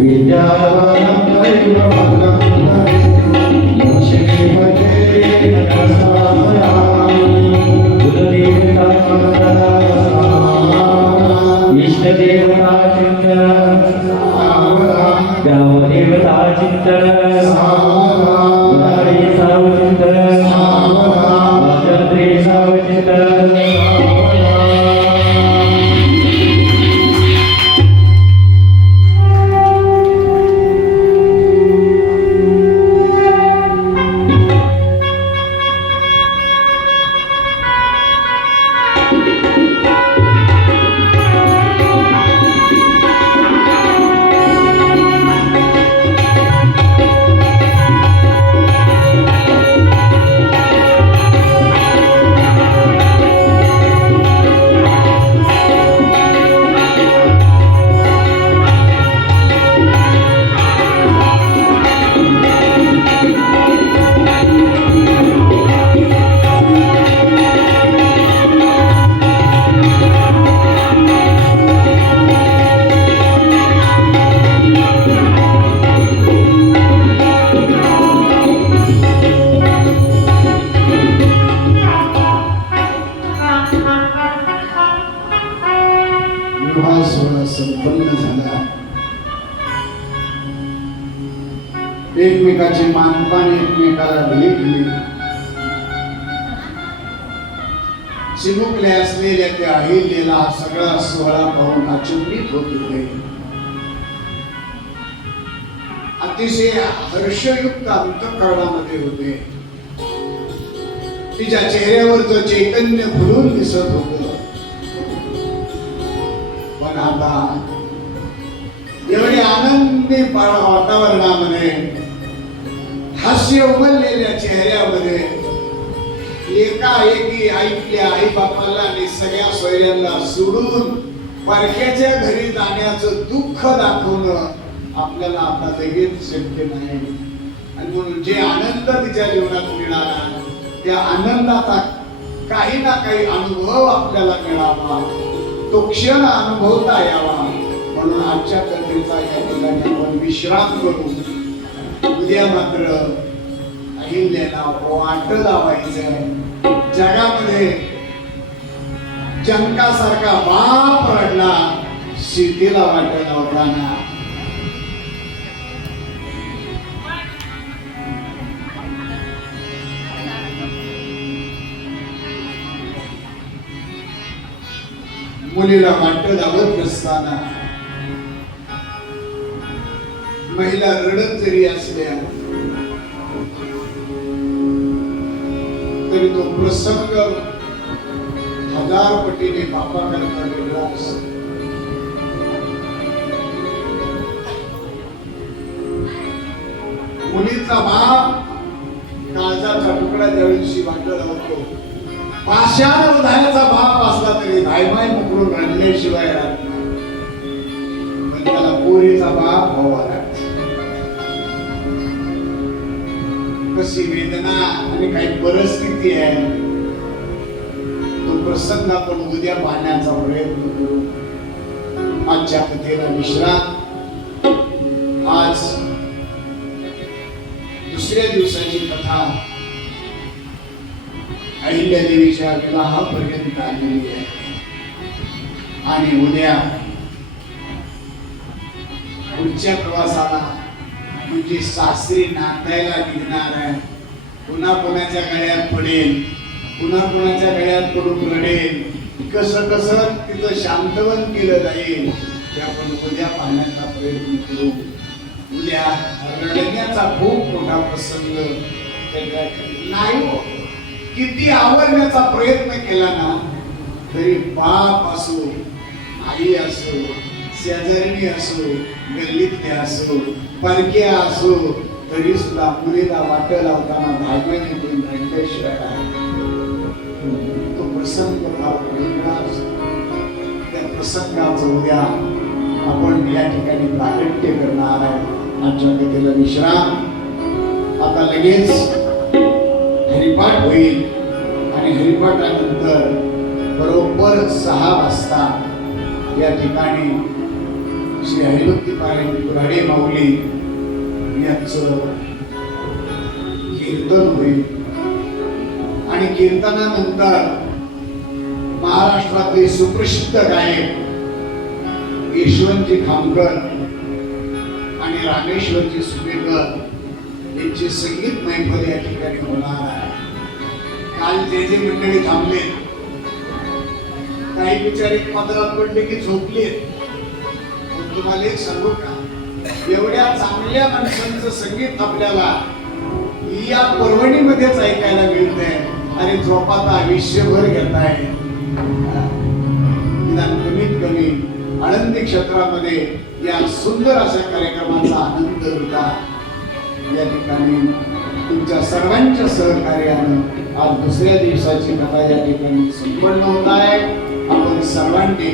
विद्यावनं दैवमनं तदेव लक्ष्मीपते नमस्कारामि कुलदेवता इष्टदेवता चिंतन ग्रामदेवता चिंतन उदारी सावचिंतन वाजंत्री सावचिंतन विवाह सोहळा संपन्न झाला. एकमेकाचे मानपान एकमेकाला दिले गेले. चिमुकले असलेल्या त्या अहिल्याला हा सगळा सोहळा पाहून अचंबित होत होते. अतिशय हर्षयुक्त अंतःकरणामध्ये होते. तिच्या चेहऱ्यावरचं चैतन्य फुलून दिसत होतं. पण आता एवढी आनंदी वातावरणामध्ये हास्य उमललेल्या चेहऱ्यामध्ये एकाएकी ऐकल्या आई बापाला आणि सगळ्या सोयऱ्यांना सोडून परक्याच्या घरी जाण्याचं दुःख दाखवणं आपल्याला आता लगेच शक्य नाही. आणि म्हणून जे आनंद तिच्या जीवनात मिळाला त्या आनंदाचा काही ना काही अनुभव आपल्याला मिळावा, तो क्षण अनुभवता यावा. म्हणून आजच्या कथेचा या ठिकाणी आपण विश्राम करू. उद्या मात्र अहिल्याला वाट लावायचं. जगामध्ये जंकासारखा बाप रडला सीतेला वाट लावताना. मुलीला वाट लावत नसताना महिला रडत जरी असल्या तरी तो प्रसंग हजार पटीने बापाकरता वेगळा असतो. मुलीचा बाप काळजाचा तुकडा ज्या दिवशी वाट लावतो, पाषाण हृदयाचा बाप असला तरी धायमाय मुकरून रडल्याशिवाय राहत नाही. पण त्याला पोरीचा बाप व्हावा लागतो. कशी वेदना आणि काही परिस्थिती आहे तो प्रसंग आपण उद्या पाहण्याचा प्रयत्न करू. आजच्या कथेला विश्राम. आज दुसऱ्या दिवसाची कथा अहिल्यादेवीच्या विवाहापर्यंत आलेली आहे. आणि उद्या पुढच्या प्रवासाला म्हणजे सासरी नांदायला निघणार आहे. पुन्हा कोणाच्या गळ्यात पडेल, पुन्हा कोणाच्या गळ्यात पडून रडेल, कसं कसं तिचं शांतवन केलं जाईल ते आपण उद्या पाहण्याचा प्रयत्न करू. उद्या रडण्याचा खूप मोठा प्रसंग नाही हो. किती आवरण्याचा प्रयत्न केला ना तरी बाप असो, आई असो, शेजारी असो, गल्लीतले असो, परक्या असो, तरी सुद्धा मुलीला वाट लावताना धाग्याने करून रडल्याशिवाय तो प्रसंग फार वेगळा असतो. त्या प्रसंगाचं उद्या आपण या ठिकाणी प्रागट्य करणार आहे. आजच्या कथेला विश्राम. आता लगेच हरिपाठ होईल आणि हरिपाठानंतर बरोबर 6 वाजता या ठिकाणी श्री हरिभक्ती पारायण कुऱ्हाडे माऊली यांचं कीर्तन होईल आणि कीर्तनानंतर महाराष्ट्रातले सुप्रसिद्ध गायक यशवंतजी खामकर आणि रामेश्वरजी सुपेकर यांची संगीत मैफल या ठिकाणी होणार आहे. काल जे मंडळी थांबले, काही बिचारे पदरात पडले की झोपले. तुम्हाला एक सांगू का, एवढ्या चांगल्या माणसांचं संगीत आपल्याला या परवणीमध्येच ऐकायला मिळतंय. अरे झोपात आयुष्यभर घेताय. कमीत कमी आळंदी क्षेत्रामध्ये या सुंदर अशा कार्यक्रमाचा आनंद लुटा. या ठिकाणी तुमच्या सर्वांच्या सहकार्यानं आज दुसऱ्या दिवसाची कथा या ठिकाणी संपन्न होत आहे. आपण सर्वांनी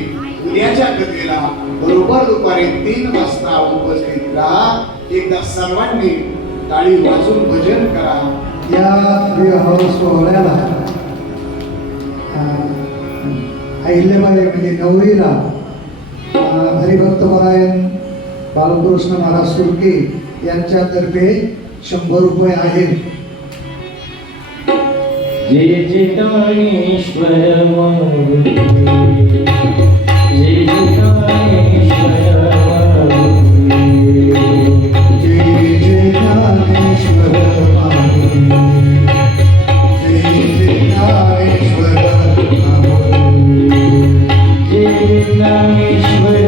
उद्याच्या कथेला बरोबर दुपारी 3 वाजता उपस्थित राहा. एकदा सर्वांनी टाळी वाजून भजन करा. या विवाह सोहळ्याला अहिल्याबाई म्हणजे नवरीला हरिभक्त पारायण बालकृष्ण महाराज सुरके यांच्यातर्फे 100 रुपये आहेत. जय जय काळेश्वर माऊली, जय जय काळेश्वर माऊली, जय जय ज्ञानेश्वर माऊली, जय जय ज्ञानेश्वर माऊली, जय ज्ञानेश्वर